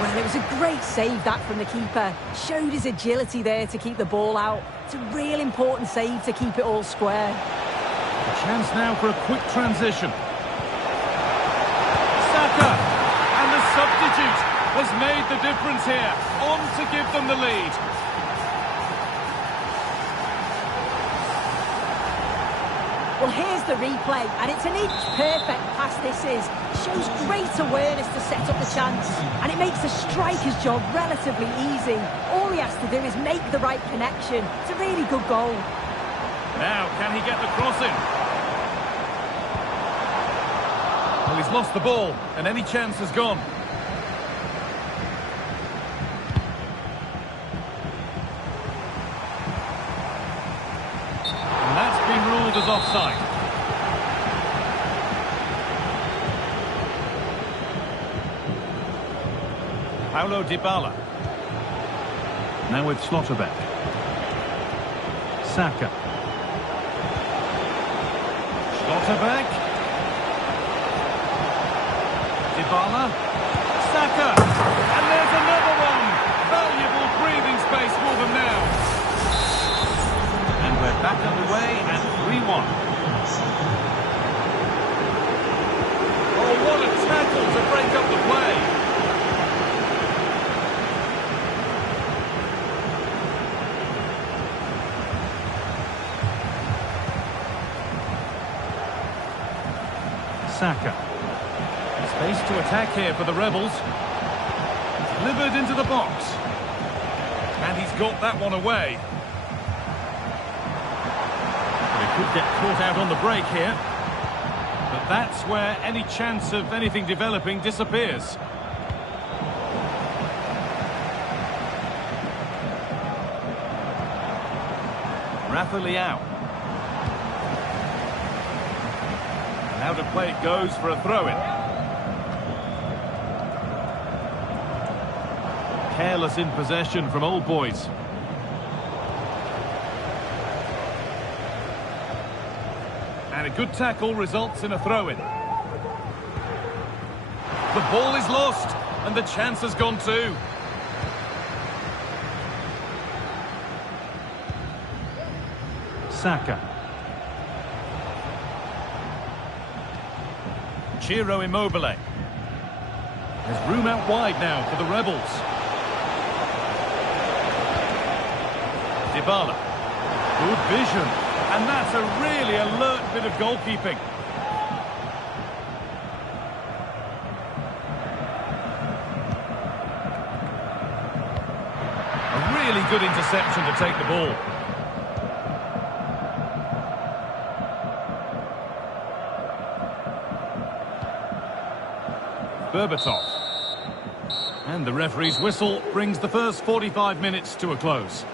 Well, it was a great save, that, from the keeper. Showed his agility there to keep the ball out. It's a real important save to keep it all square. A chance now for a quick transition. Saka! And the substitute has made the difference here. On to give them the lead. Well, here's the replay, and it's an inch-perfect pass this is. Shows great awareness to set up the chance, and it makes the striker's job relatively easy. All he has to do is make the right connection. It's a really good goal. Now, can he get the cross in? Well, he's lost the ball, and any chance has gone. And that's been ruled as offside. Paulo Dybala. Now with Schlotterbeck. Saka. Schlotterbeck. Dybala. Saka. And there's another one. Valuable breathing space for them now. And we're back underway at 3-1. Oh, what a tackle to break up the play. Saka. Space to attack here for the Rebels. Delivered into the box. And he's got that one away. But he could get caught out on the break here. But that's where any chance of anything developing disappears. Rafa Leao. And out of play it goes for a throw-in. Careless in possession from Old Boys. And a good tackle results in a throw-in. The ball is lost, and the chance has gone too. Saka. Ciro Immobile. There's room out wide now for the Rebels. Dybala. Good vision. And that's a really alert bit of goalkeeping. A really good interception to take the ball. Berbatov. And the referee's whistle brings the first 45 minutes to a close.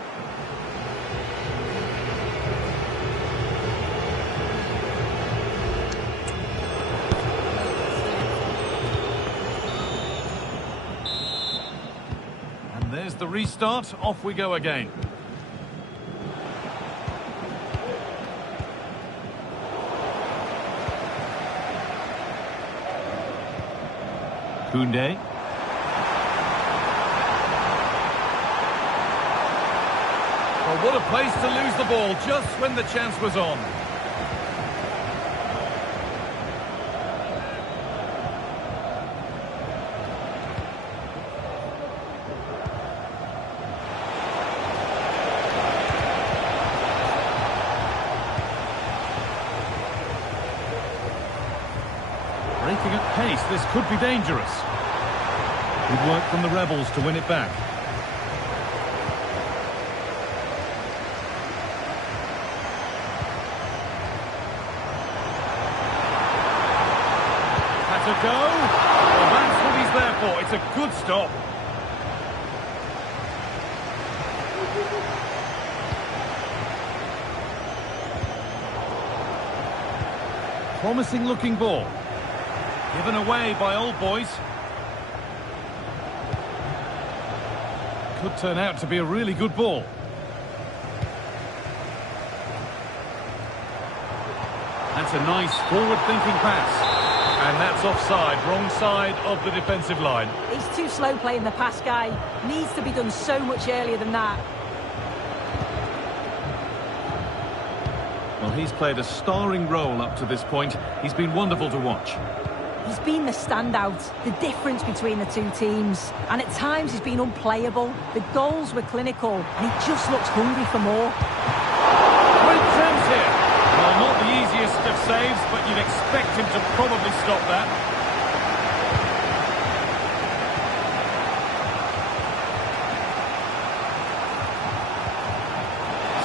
And there's the restart. Off we go again. Koundé. Well, what a place to lose the ball just when the chance was on. Breaking at pace, this could be dangerous. Good work from the Rebels to win it back. Had to go. Well, that's what he's there for. It's a good stop. Promising looking ball. Given away by Old Boys. Could turn out to be a really good ball. That's a nice forward-thinking pass. And that's offside, wrong side of the defensive line. He's too slow playing the pass, guy. Needs to be done so much earlier than that. Well, he's played a starring role up to this point. He's been wonderful to watch. He's been the standout, the difference between the two teams. And at times he's been unplayable. The goals were clinical, and he just looks hungry for more. Great chance here. Well, not the easiest of saves, but you'd expect him to probably stop that.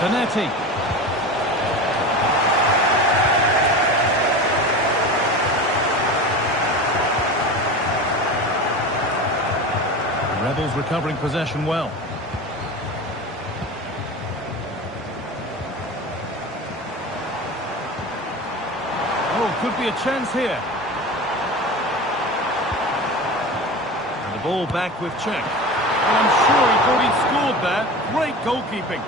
Zanetti. Rebels recovering possession well. Oh, could be a chance here. And the ball back with Czech. Well, I'm sure he thought he'd scored there. Great goalkeeping.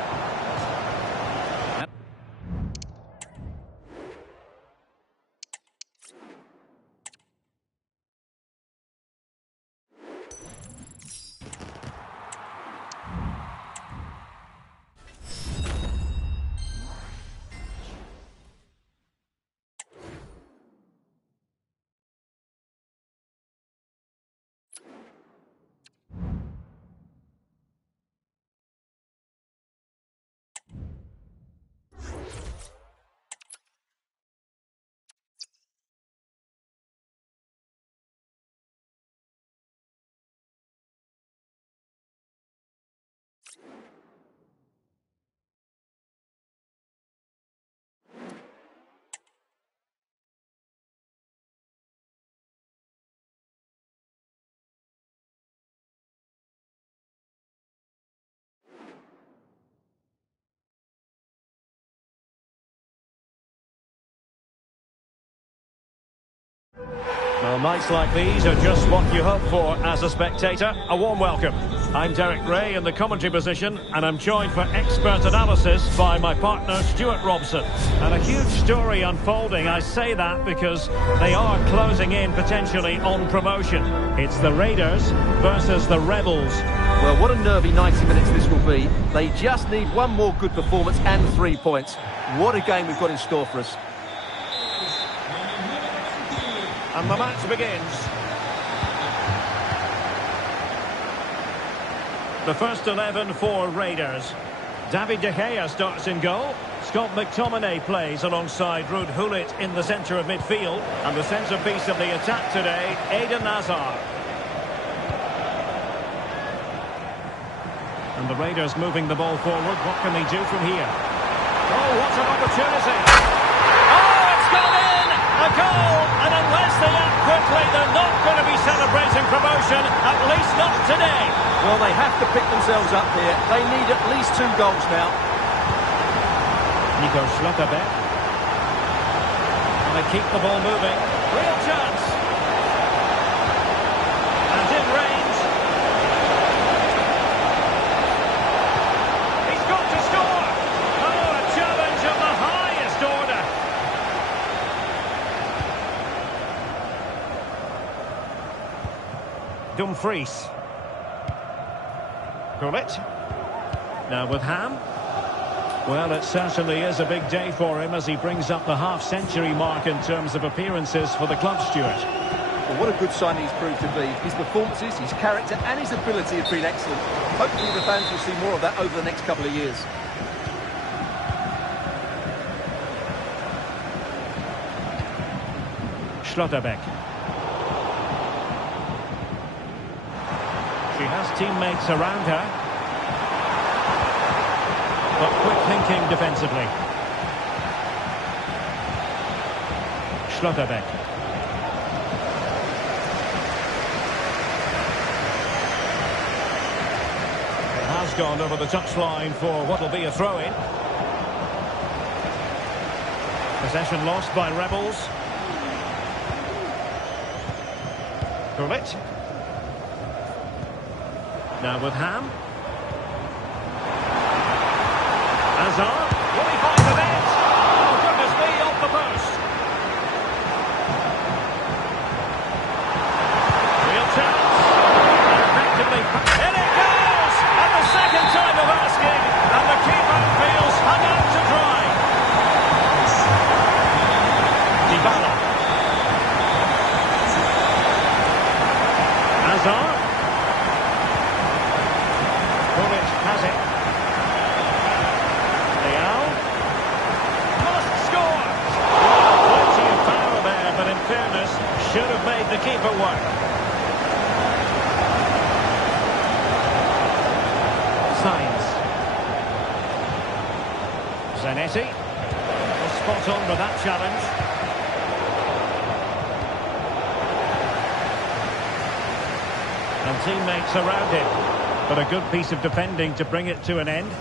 Well, nights like these are just what you hope for as a spectator. A warm welcome. I'm Derek Ray in the commentary position, and I'm joined for expert analysis by my partner Stuart Robson. And a huge story unfolding. I say that because they are closing in potentially on promotion. It's the Raiders versus the Rebels. Well, what a nervy 90 minutes this will be. They just need one more good performance and 3 points. What a game we've got in store for us. And the match begins. The first 11 for Raiders. David De Gea starts in goal. Scott McTominay plays alongside Ruud Gullit in the centre of midfield. And the centrepiece of the attack today, Eden Hazard. And the Raiders moving the ball forward. What can they do from here? Oh, what an opportunity! Oh, it's gone in! A goal! And unless they act quickly, they're not going to be celebrating promotion, at least not today. Well, they have to pick themselves up here. They need at least 2 goals now. Nico Schlotterbeck. And they keep the ball moving. Real chance. And in range. He's got to score. Oh, a challenge of the highest order. Dumfries. Gullit. Now with Ham. Well, it certainly is a big day for him as he brings up the half-century mark in terms of appearances for the club, Stuart. Well, what a good signing he's proved to be. His performances, his character and his ability have been excellent. Hopefully the fans will see more of that over the next couple of years. Schlotterbeck. She has teammates around her. But quick thinking defensively. Schlotterbeck. It has gone over the touchline for what will be a throw-in. Possession lost by Rebels. Gullit. Now with Ham. Hazard. Will he find the net? Oh, goodness me, off the post. Real chance. And effectively. In it goes! And the second time of asking. And the keeper feels hung out to dry. Dybala. Hazard. Gullit has it. Should have made the keeper work. Sainz. Zanetti. Spot on with that challenge. And teammates around him. But a good piece of defending to bring it to an end.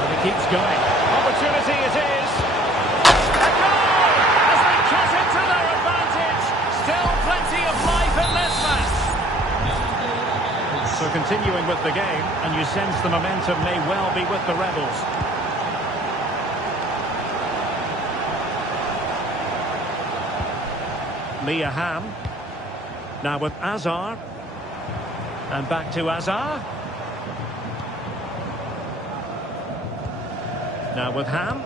And it keeps going. Opportunity it is. A goal! As they cut it to their advantage. Still plenty of life in this match. So continuing with the game, and you sense the momentum may well be with the Rebels. Mia Hamm. Now with Hazard. And back to Hazard. Now with Ham.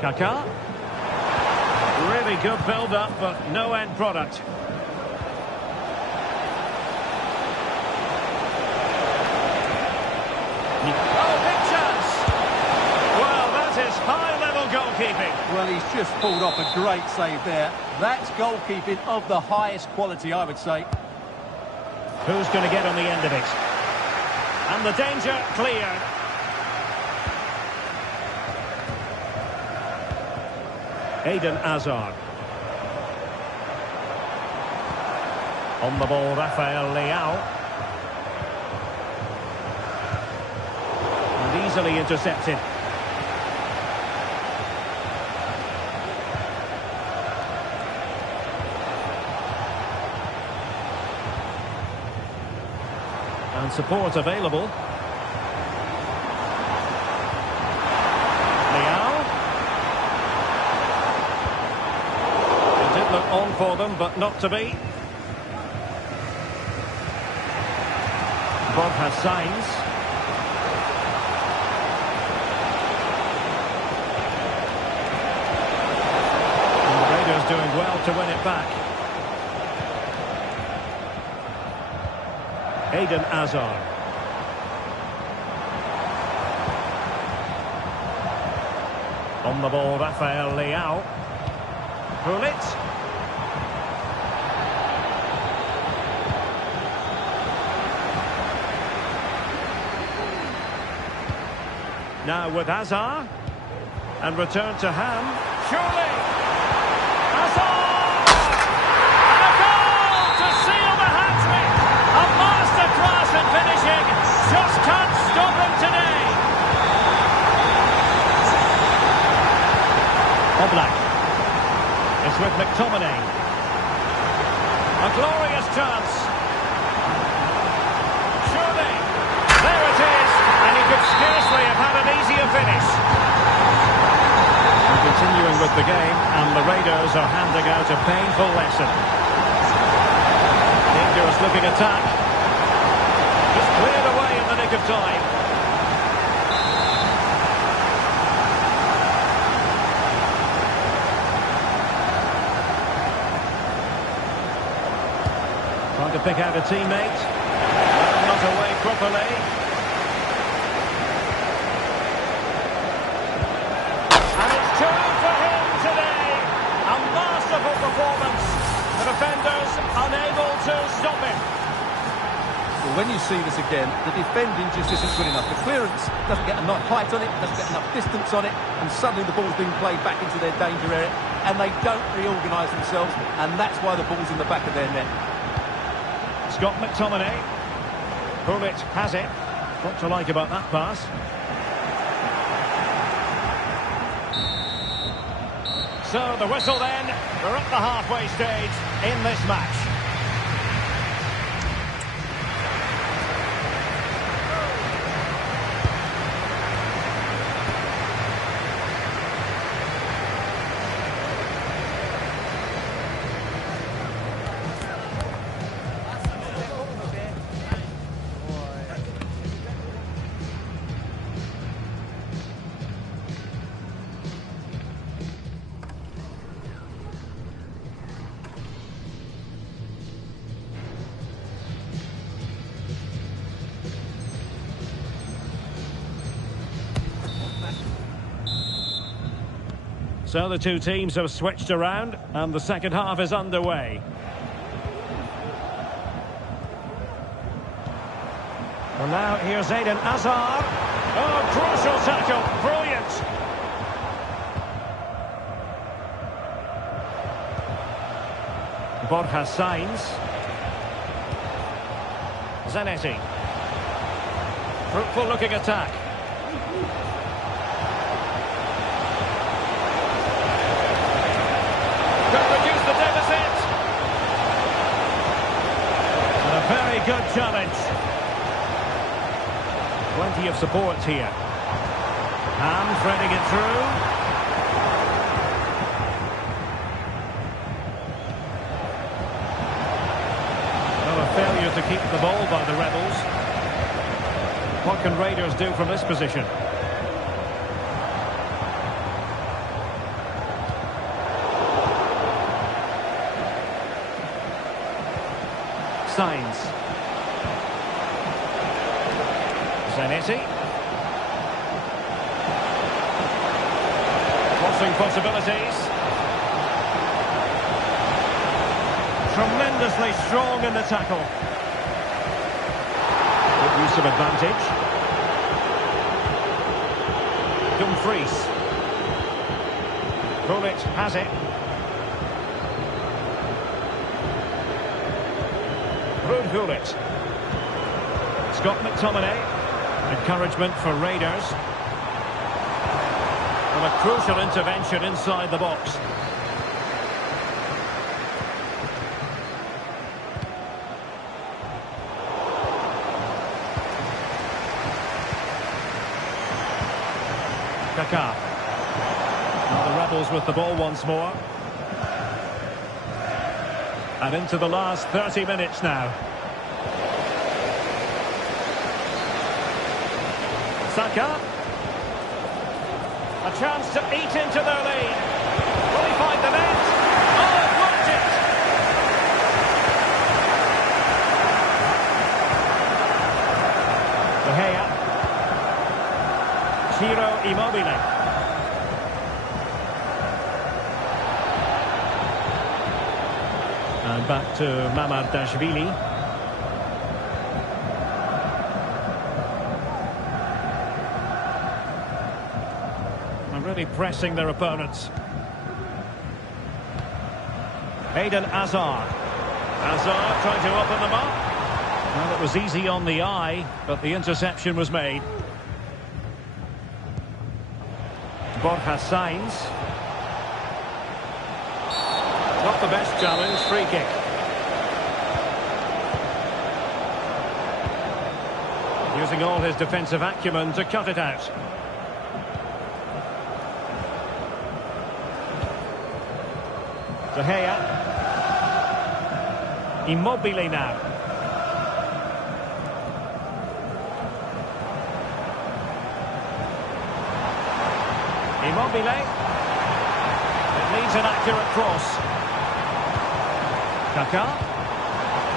Kaká. Really good build-up, but no end product. Oh, big chance! Well, that is high-level goalkeeping. Well, he's just pulled off a great save there. That's goalkeeping of the highest quality, I would say. Who's going to get on the end of it? And the danger cleared. Eden Hazard. On the ball, Rafael Leao. And easily intercepted. support available. It did look on for them, but not to be. Bob has signs. And the Raiders doing well to win it back. Eden Hazard. On the ball, Rafael Leao. Gullit. Now with Hazard. And return to Ham. Surely! Hazard! And a goal to seal the hat-trick! A masterclass in finishing. Just can't stop him today. Oblak. It's with McTominay. A glorious chance. Surely. There it is. And he could scarcely have had an easier finish. And continuing with the game, and the Raiders are handing out a painful lesson. Dangerous looking attack. Just cleared away in the nick of time. Trying to pick out a teammate. Well, not away properly. And it's two for him today. A masterful performance. The defenders unable to stop him. Well, when you see this again, the defending just isn't good enough. The clearance doesn't get enough height on it, doesn't get enough distance on it, and suddenly the ball's being played back into their danger area, and they don't reorganise themselves, and that's why the ball's in the back of their net. Scott McTominay. Gullit has it. What to like about that pass? So the whistle then. We're at the halfway stage in this match. So the two teams have switched around and the second half is underway. And now here's Eden Hazard. Oh, crucial tackle. Brilliant. Borja Sainz. Zanetti. Fruitful looking attack. Could reduce the deficit. And a very good challenge. Plenty of support here. Ham threading it through. Well, a failure to keep the ball by the Rebels. What can Raiders do from this position? Sainz. Zanetti. Crossing possibilities. Tremendously strong in the tackle. Good use of advantage. Dumfries. Gullit has it. Gullit. Scott McTominay. Encouragement for Raiders. And a crucial intervention inside the box. Kaká. Now the Rebels with the ball once more. And into the last 30 minutes now. Saka. A chance to eat into their lead. Will he find the net? Oh, worked it! De Gea. Ciro Immobile. And back to Mamardashvili. And really pressing their opponents. Eden Hazard. Hazard trying to open them up. Well, it was easy on the eye, but the interception was made. Borja Sainz. Not the best challenge, free kick. Using all his defensive acumen to cut it out. De Gea. Immobile now. Immobile. It needs an accurate cross. Kaká.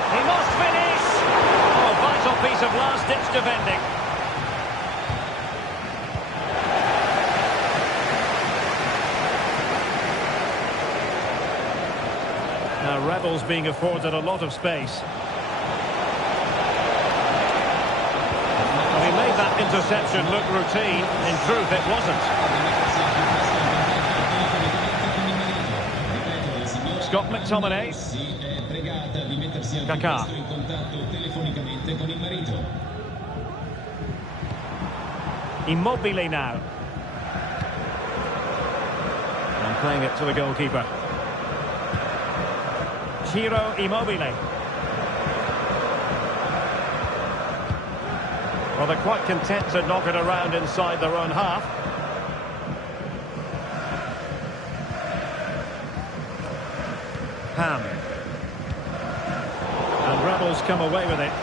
He must finish! Oh, a vital piece of last-ditch defending. Now, Rebels being afforded a lot of space. Well, he made that interception look routine. In truth, it wasn't. Scott McTominay. Kaká. Immobile now. And playing it to the goalkeeper. Ciro Immobile. Well, they're quite content to knock it around inside their own half. Ham. And Rebels come away with it.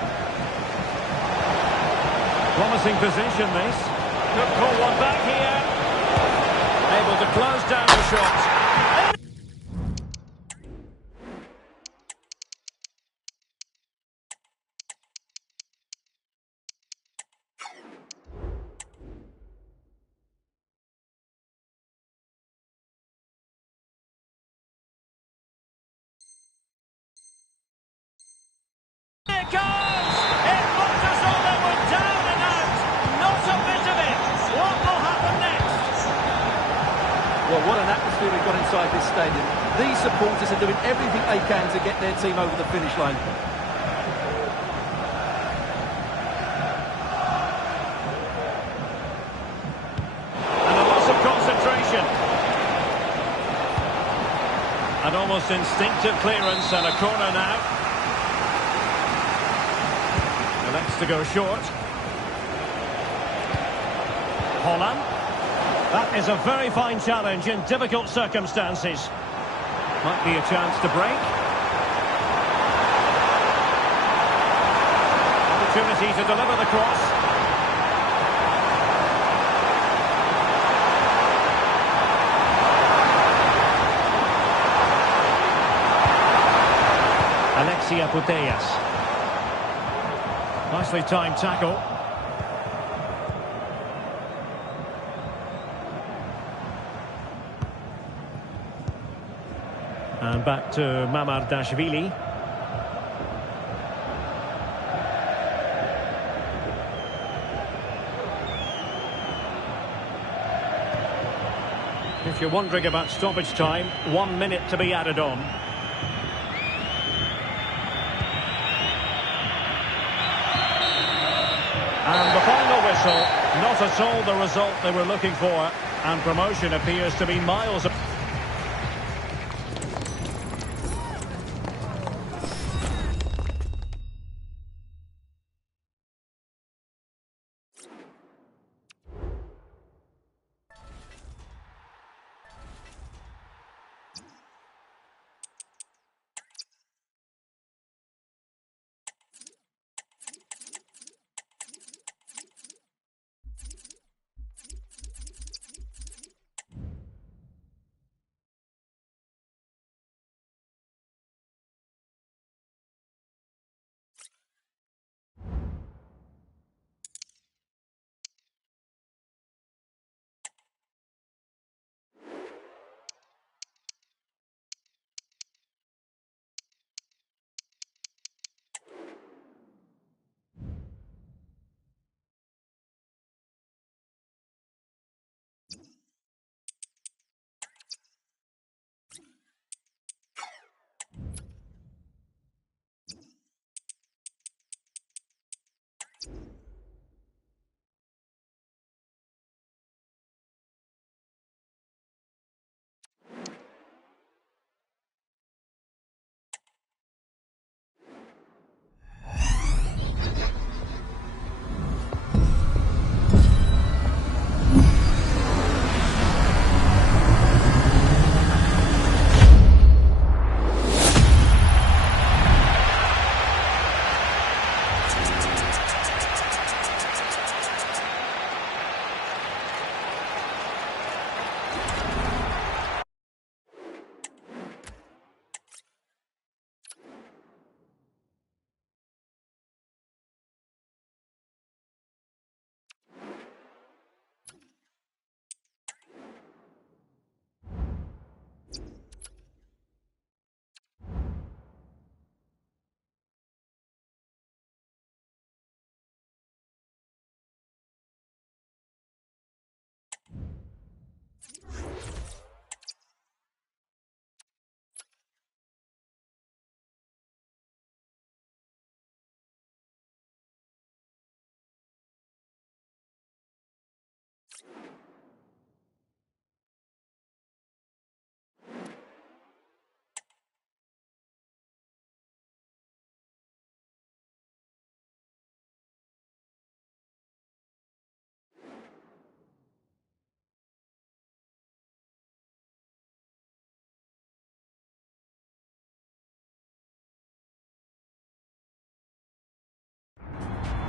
Promising position, this. Could call one back here. Able to close down the shot. It goes! It looked as though they were down and out. Not a bit of it. What will happen next? Well, what an atmosphere we've got inside this stadium. These supporters are doing everything they can to get their team over the finish line. And a loss of concentration. An almost instinctive clearance and a corner now. Elects to go short. Holland. That is a very fine challenge in difficult circumstances. Might be a chance to break. Opportunity to deliver the cross. Alexia Putellas. Nicely timed tackle. And back to Mamardashvili. If you're wondering about stoppage time, 1 minute to be added on. And the final whistle, not at all the result they were looking for, and promotion appears to be miles away.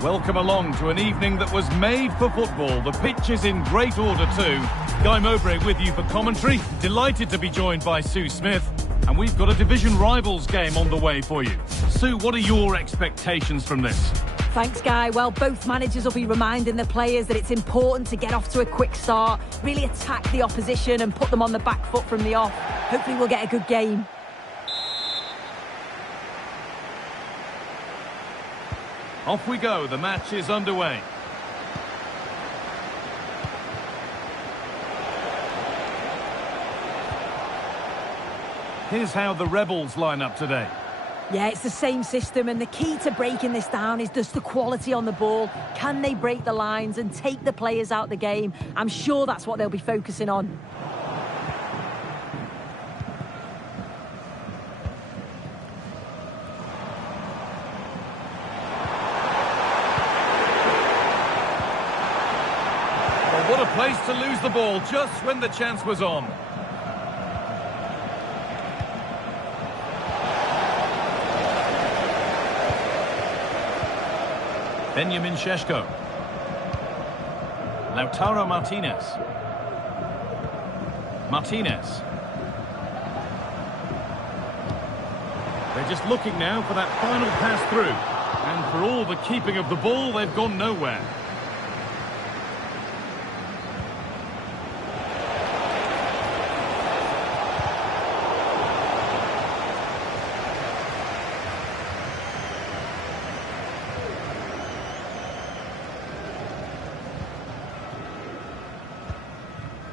Welcome along to an evening that was made for football. The pitch is in great order too. Guy Mowbray with you for commentary. Delighted to be joined by Sue Smith. And we've got a division rivals game on the way for you. Sue, what are your expectations from this? Thanks, Guy. Well, both managers will be reminding the players that it's important to get off to a quick start, really attack the opposition and put them on the back foot from the off. Hopefully we'll get a good game. Off we go, the match is underway. Here's how the Rebels line up today. Yeah, it's the same system, and the key to breaking this down is just the quality on the ball. Can they break the lines and take the players out the game? I'm sure that's what they'll be focusing on. Well, what a place to lose the ball just when the chance was on. Benjamin Šeško. Lautaro Martinez. Martinez. They're just looking now for that final pass through. And for all the keeping of the ball, they've gone nowhere.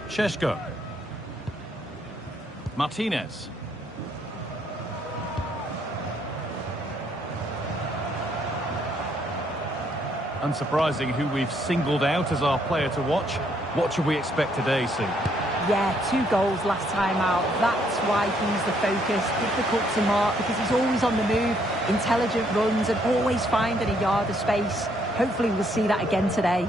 Šeško. Martinez. Unsurprising who we've singled out as our player to watch. What should we expect today, Sue? Yeah, 2 goals last time out. That's why he's the focus. Difficult to mark because he's always on the move, intelligent runs and always finding a yard of space. Hopefully we'll see that again today.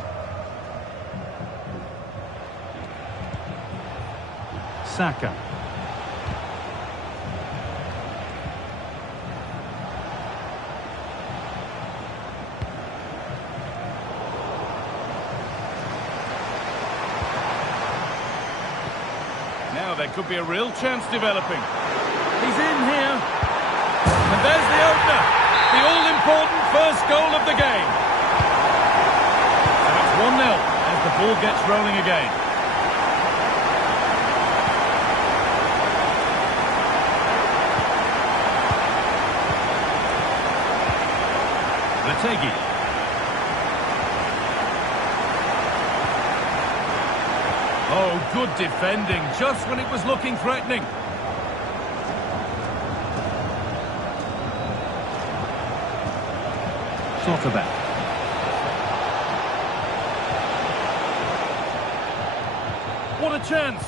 Saka. Now there could be a real chance developing. He's in here. And there's the opener. The all-important first goal of the game. And it's 1-0 as the ball gets rolling again. Tegi. Oh, good defending, just when it was looking threatening. Slotterbeck. What a chance!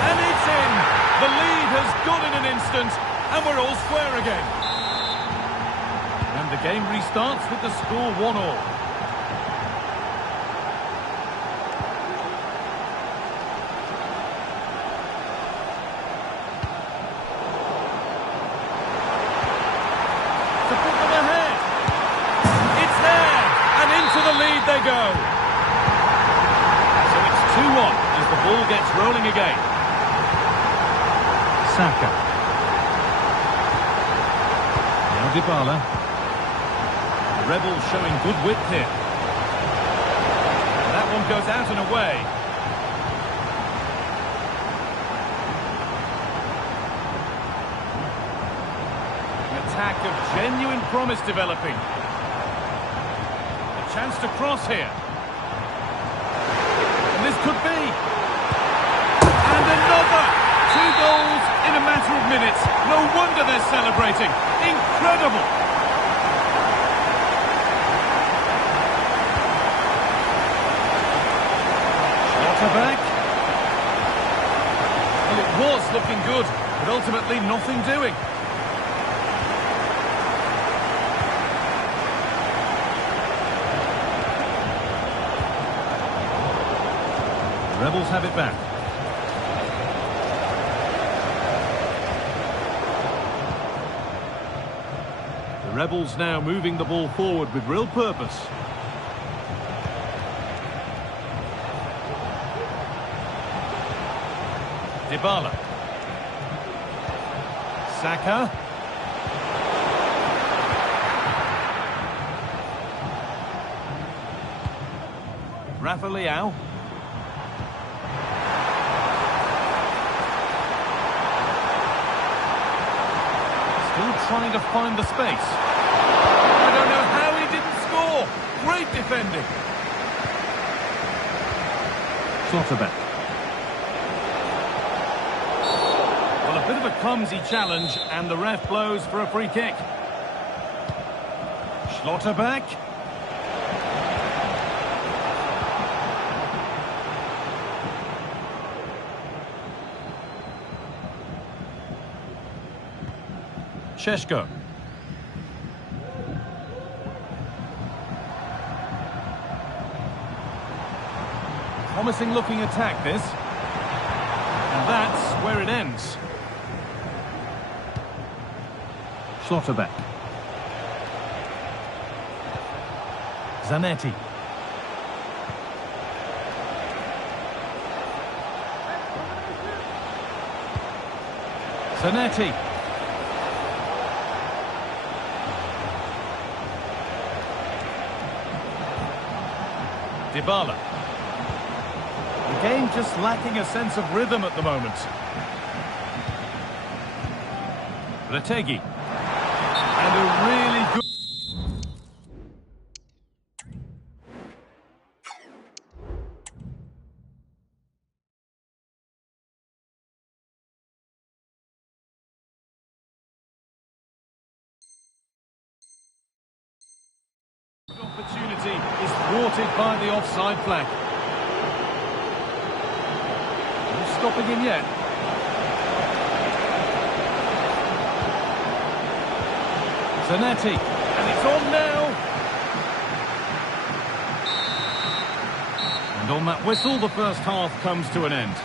And it's in! The lead has gone in an instant, and we're all square again. And the game restarts with the score 1-1. To put them ahead. It's there, and into the lead they go. So it's 2-1 as the ball gets rolling again. Saka. Now Dybala. Rebels showing good width here. And that one goes out and away. An attack of genuine promise developing. A chance to cross here. And this could be. And another! 2 goals in a matter of minutes. No wonder they're celebrating. Incredible! Back. Well, it was looking good, but ultimately nothing doing. The Rebels have it back. The Rebels now moving the ball forward with real purpose. Dybala. Saka. Rafa Leao. Still trying to find the space. I don't know how he didn't score. Great defending. Schlotterbeck. Well, a bit of a clumsy challenge, and the ref blows for a free kick. Schlotterbeck. Šeško. Promising looking attack this. And that's where it ends. Schlotterbeck. Zanetti. Zanetti. Dybala. The game just lacking a sense of rhythm at the moment. Retegi. And a really good... opportunity is thwarted by the offside flag. No stopping him yet. Zanetti, and it's on now. And on that whistle, the first half comes to an end.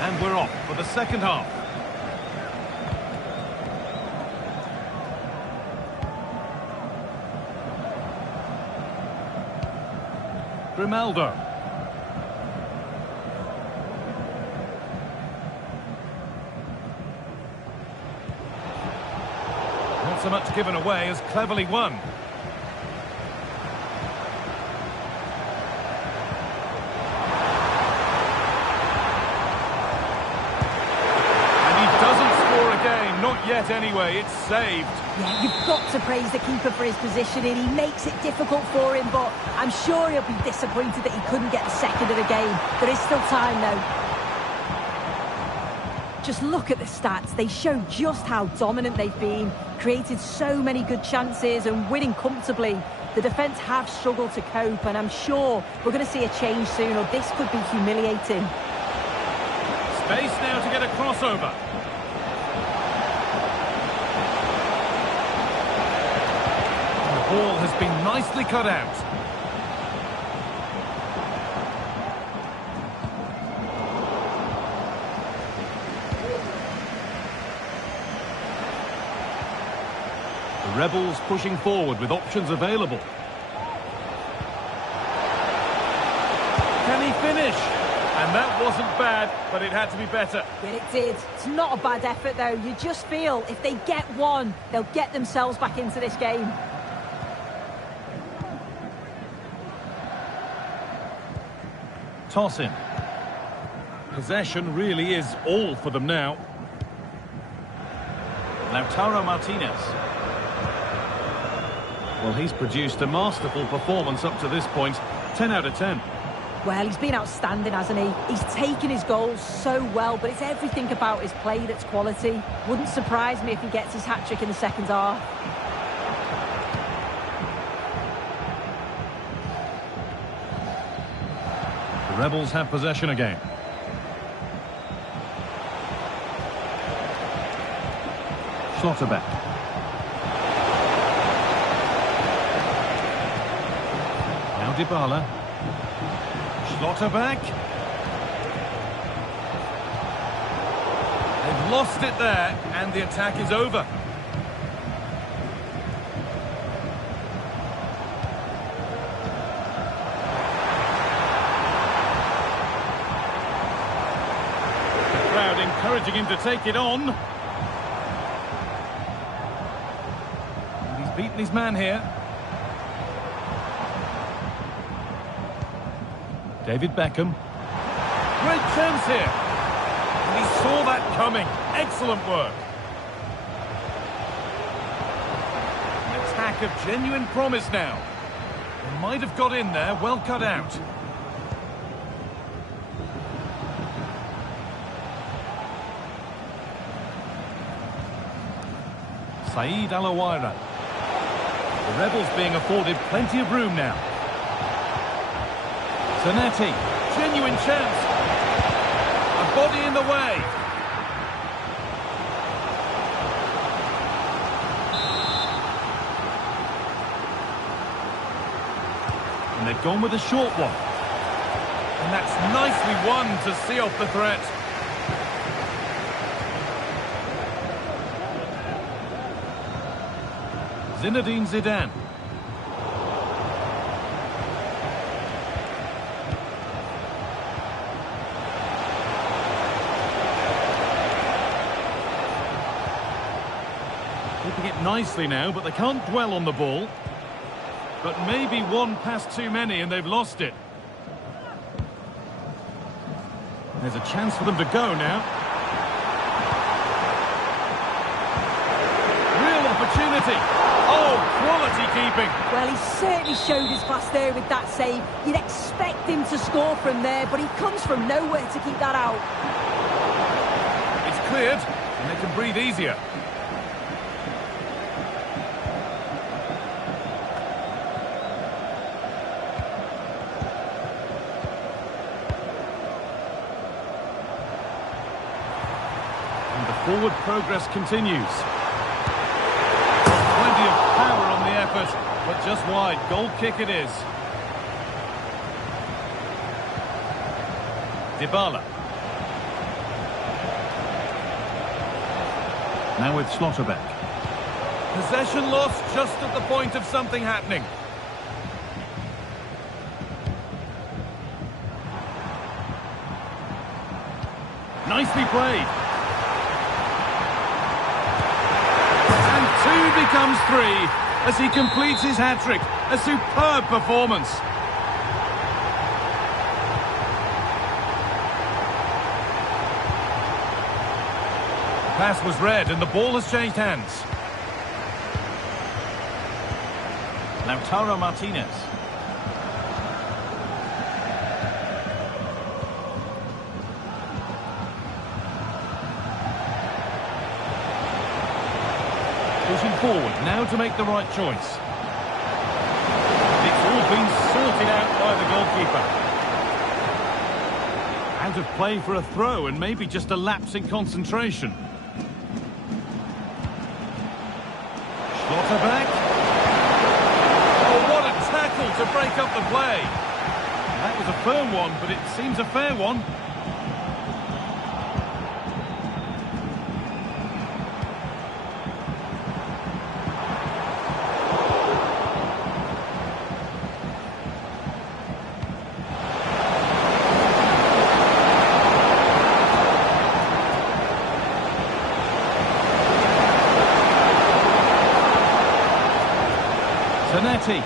And we're off for the second half. Grimaldo. Not so much given away as cleverly won. Not yet anyway, it's saved. Yeah, you've got to praise the keeper for his positioning. He makes it difficult for him, but I'm sure he'll be disappointed that he couldn't get the second of the game. There is still time, though. Just look at the stats. They show just how dominant they've been, created so many good chances and winning comfortably. The defence have struggled to cope, and I'm sure we're going to see a change soon, or this could be humiliating. Space now to get a crossover. The ball has been nicely cut out. The Rebels pushing forward with options available. Can he finish? And that wasn't bad, but it had to be better. Yeah, it did. It's not a bad effort, though. You just feel if they get one, they'll get themselves back into this game. Toss in. Possession really is all for them now. Lautaro Martinez. Well, he's produced a masterful performance up to this point. 10 out of 10. Well, he's been outstanding, hasn't he? He's taken his goals so well, but it's everything about his play that's quality. Wouldn't surprise me if he gets his hat-trick in the second half. The Rebels have possession again. Schlotterbeck. Dybala. Schlotterbeck. They've lost it there, and the attack is over. The crowd encouraging him to take it on. And he's beaten his man here. David Beckham. Great chance here. And he saw that coming. Excellent work. An attack of genuine promise now. They might have got in there, well cut out. Saeed Alawaira. The Rebels being afforded plenty of room now. Zanetti, genuine chance. A body in the way. And they've gone with a short one. And that's nicely won to see off the threat. Zinedine Zidane. Keeping it nicely now, but they can't dwell on the ball. But maybe one pass too many and they've lost it. There's a chance for them to go now. Real opportunity. Oh, quality keeping. Well, he certainly showed his class there with that save. You'd expect him to score from there, but he comes from nowhere to keep that out. It's cleared, and they can breathe easier. And the forward progress continues. Plenty of power on the effort, but just wide. Goal kick it is. Dybala. Now with Schlotterbeck. Possession lost just at the point of something happening. Nicely played. And two becomes three as he completes his hat-trick. A superb performance. The pass was read and the ball has changed hands. Lautaro Martinez. Pushing forward now to make the right choice. It's all been sorted out by the goalkeeper. Out of play for a throw and maybe just a lapse in concentration. Schlotterbeck. Oh, what a tackle to break up the play. That was a firm one, but it seems a fair one. Zanetti.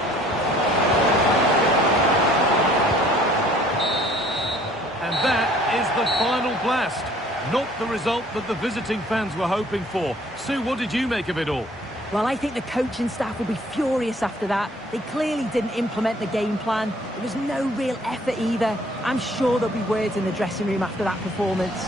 And that is the final blast. Not the result that the visiting fans were hoping for. Sue, what did you make of it all? Well, I think the coaching staff will be furious after that. They clearly didn't implement the game plan. There was no real effort either. I'm sure there'll be words in the dressing room after that performance.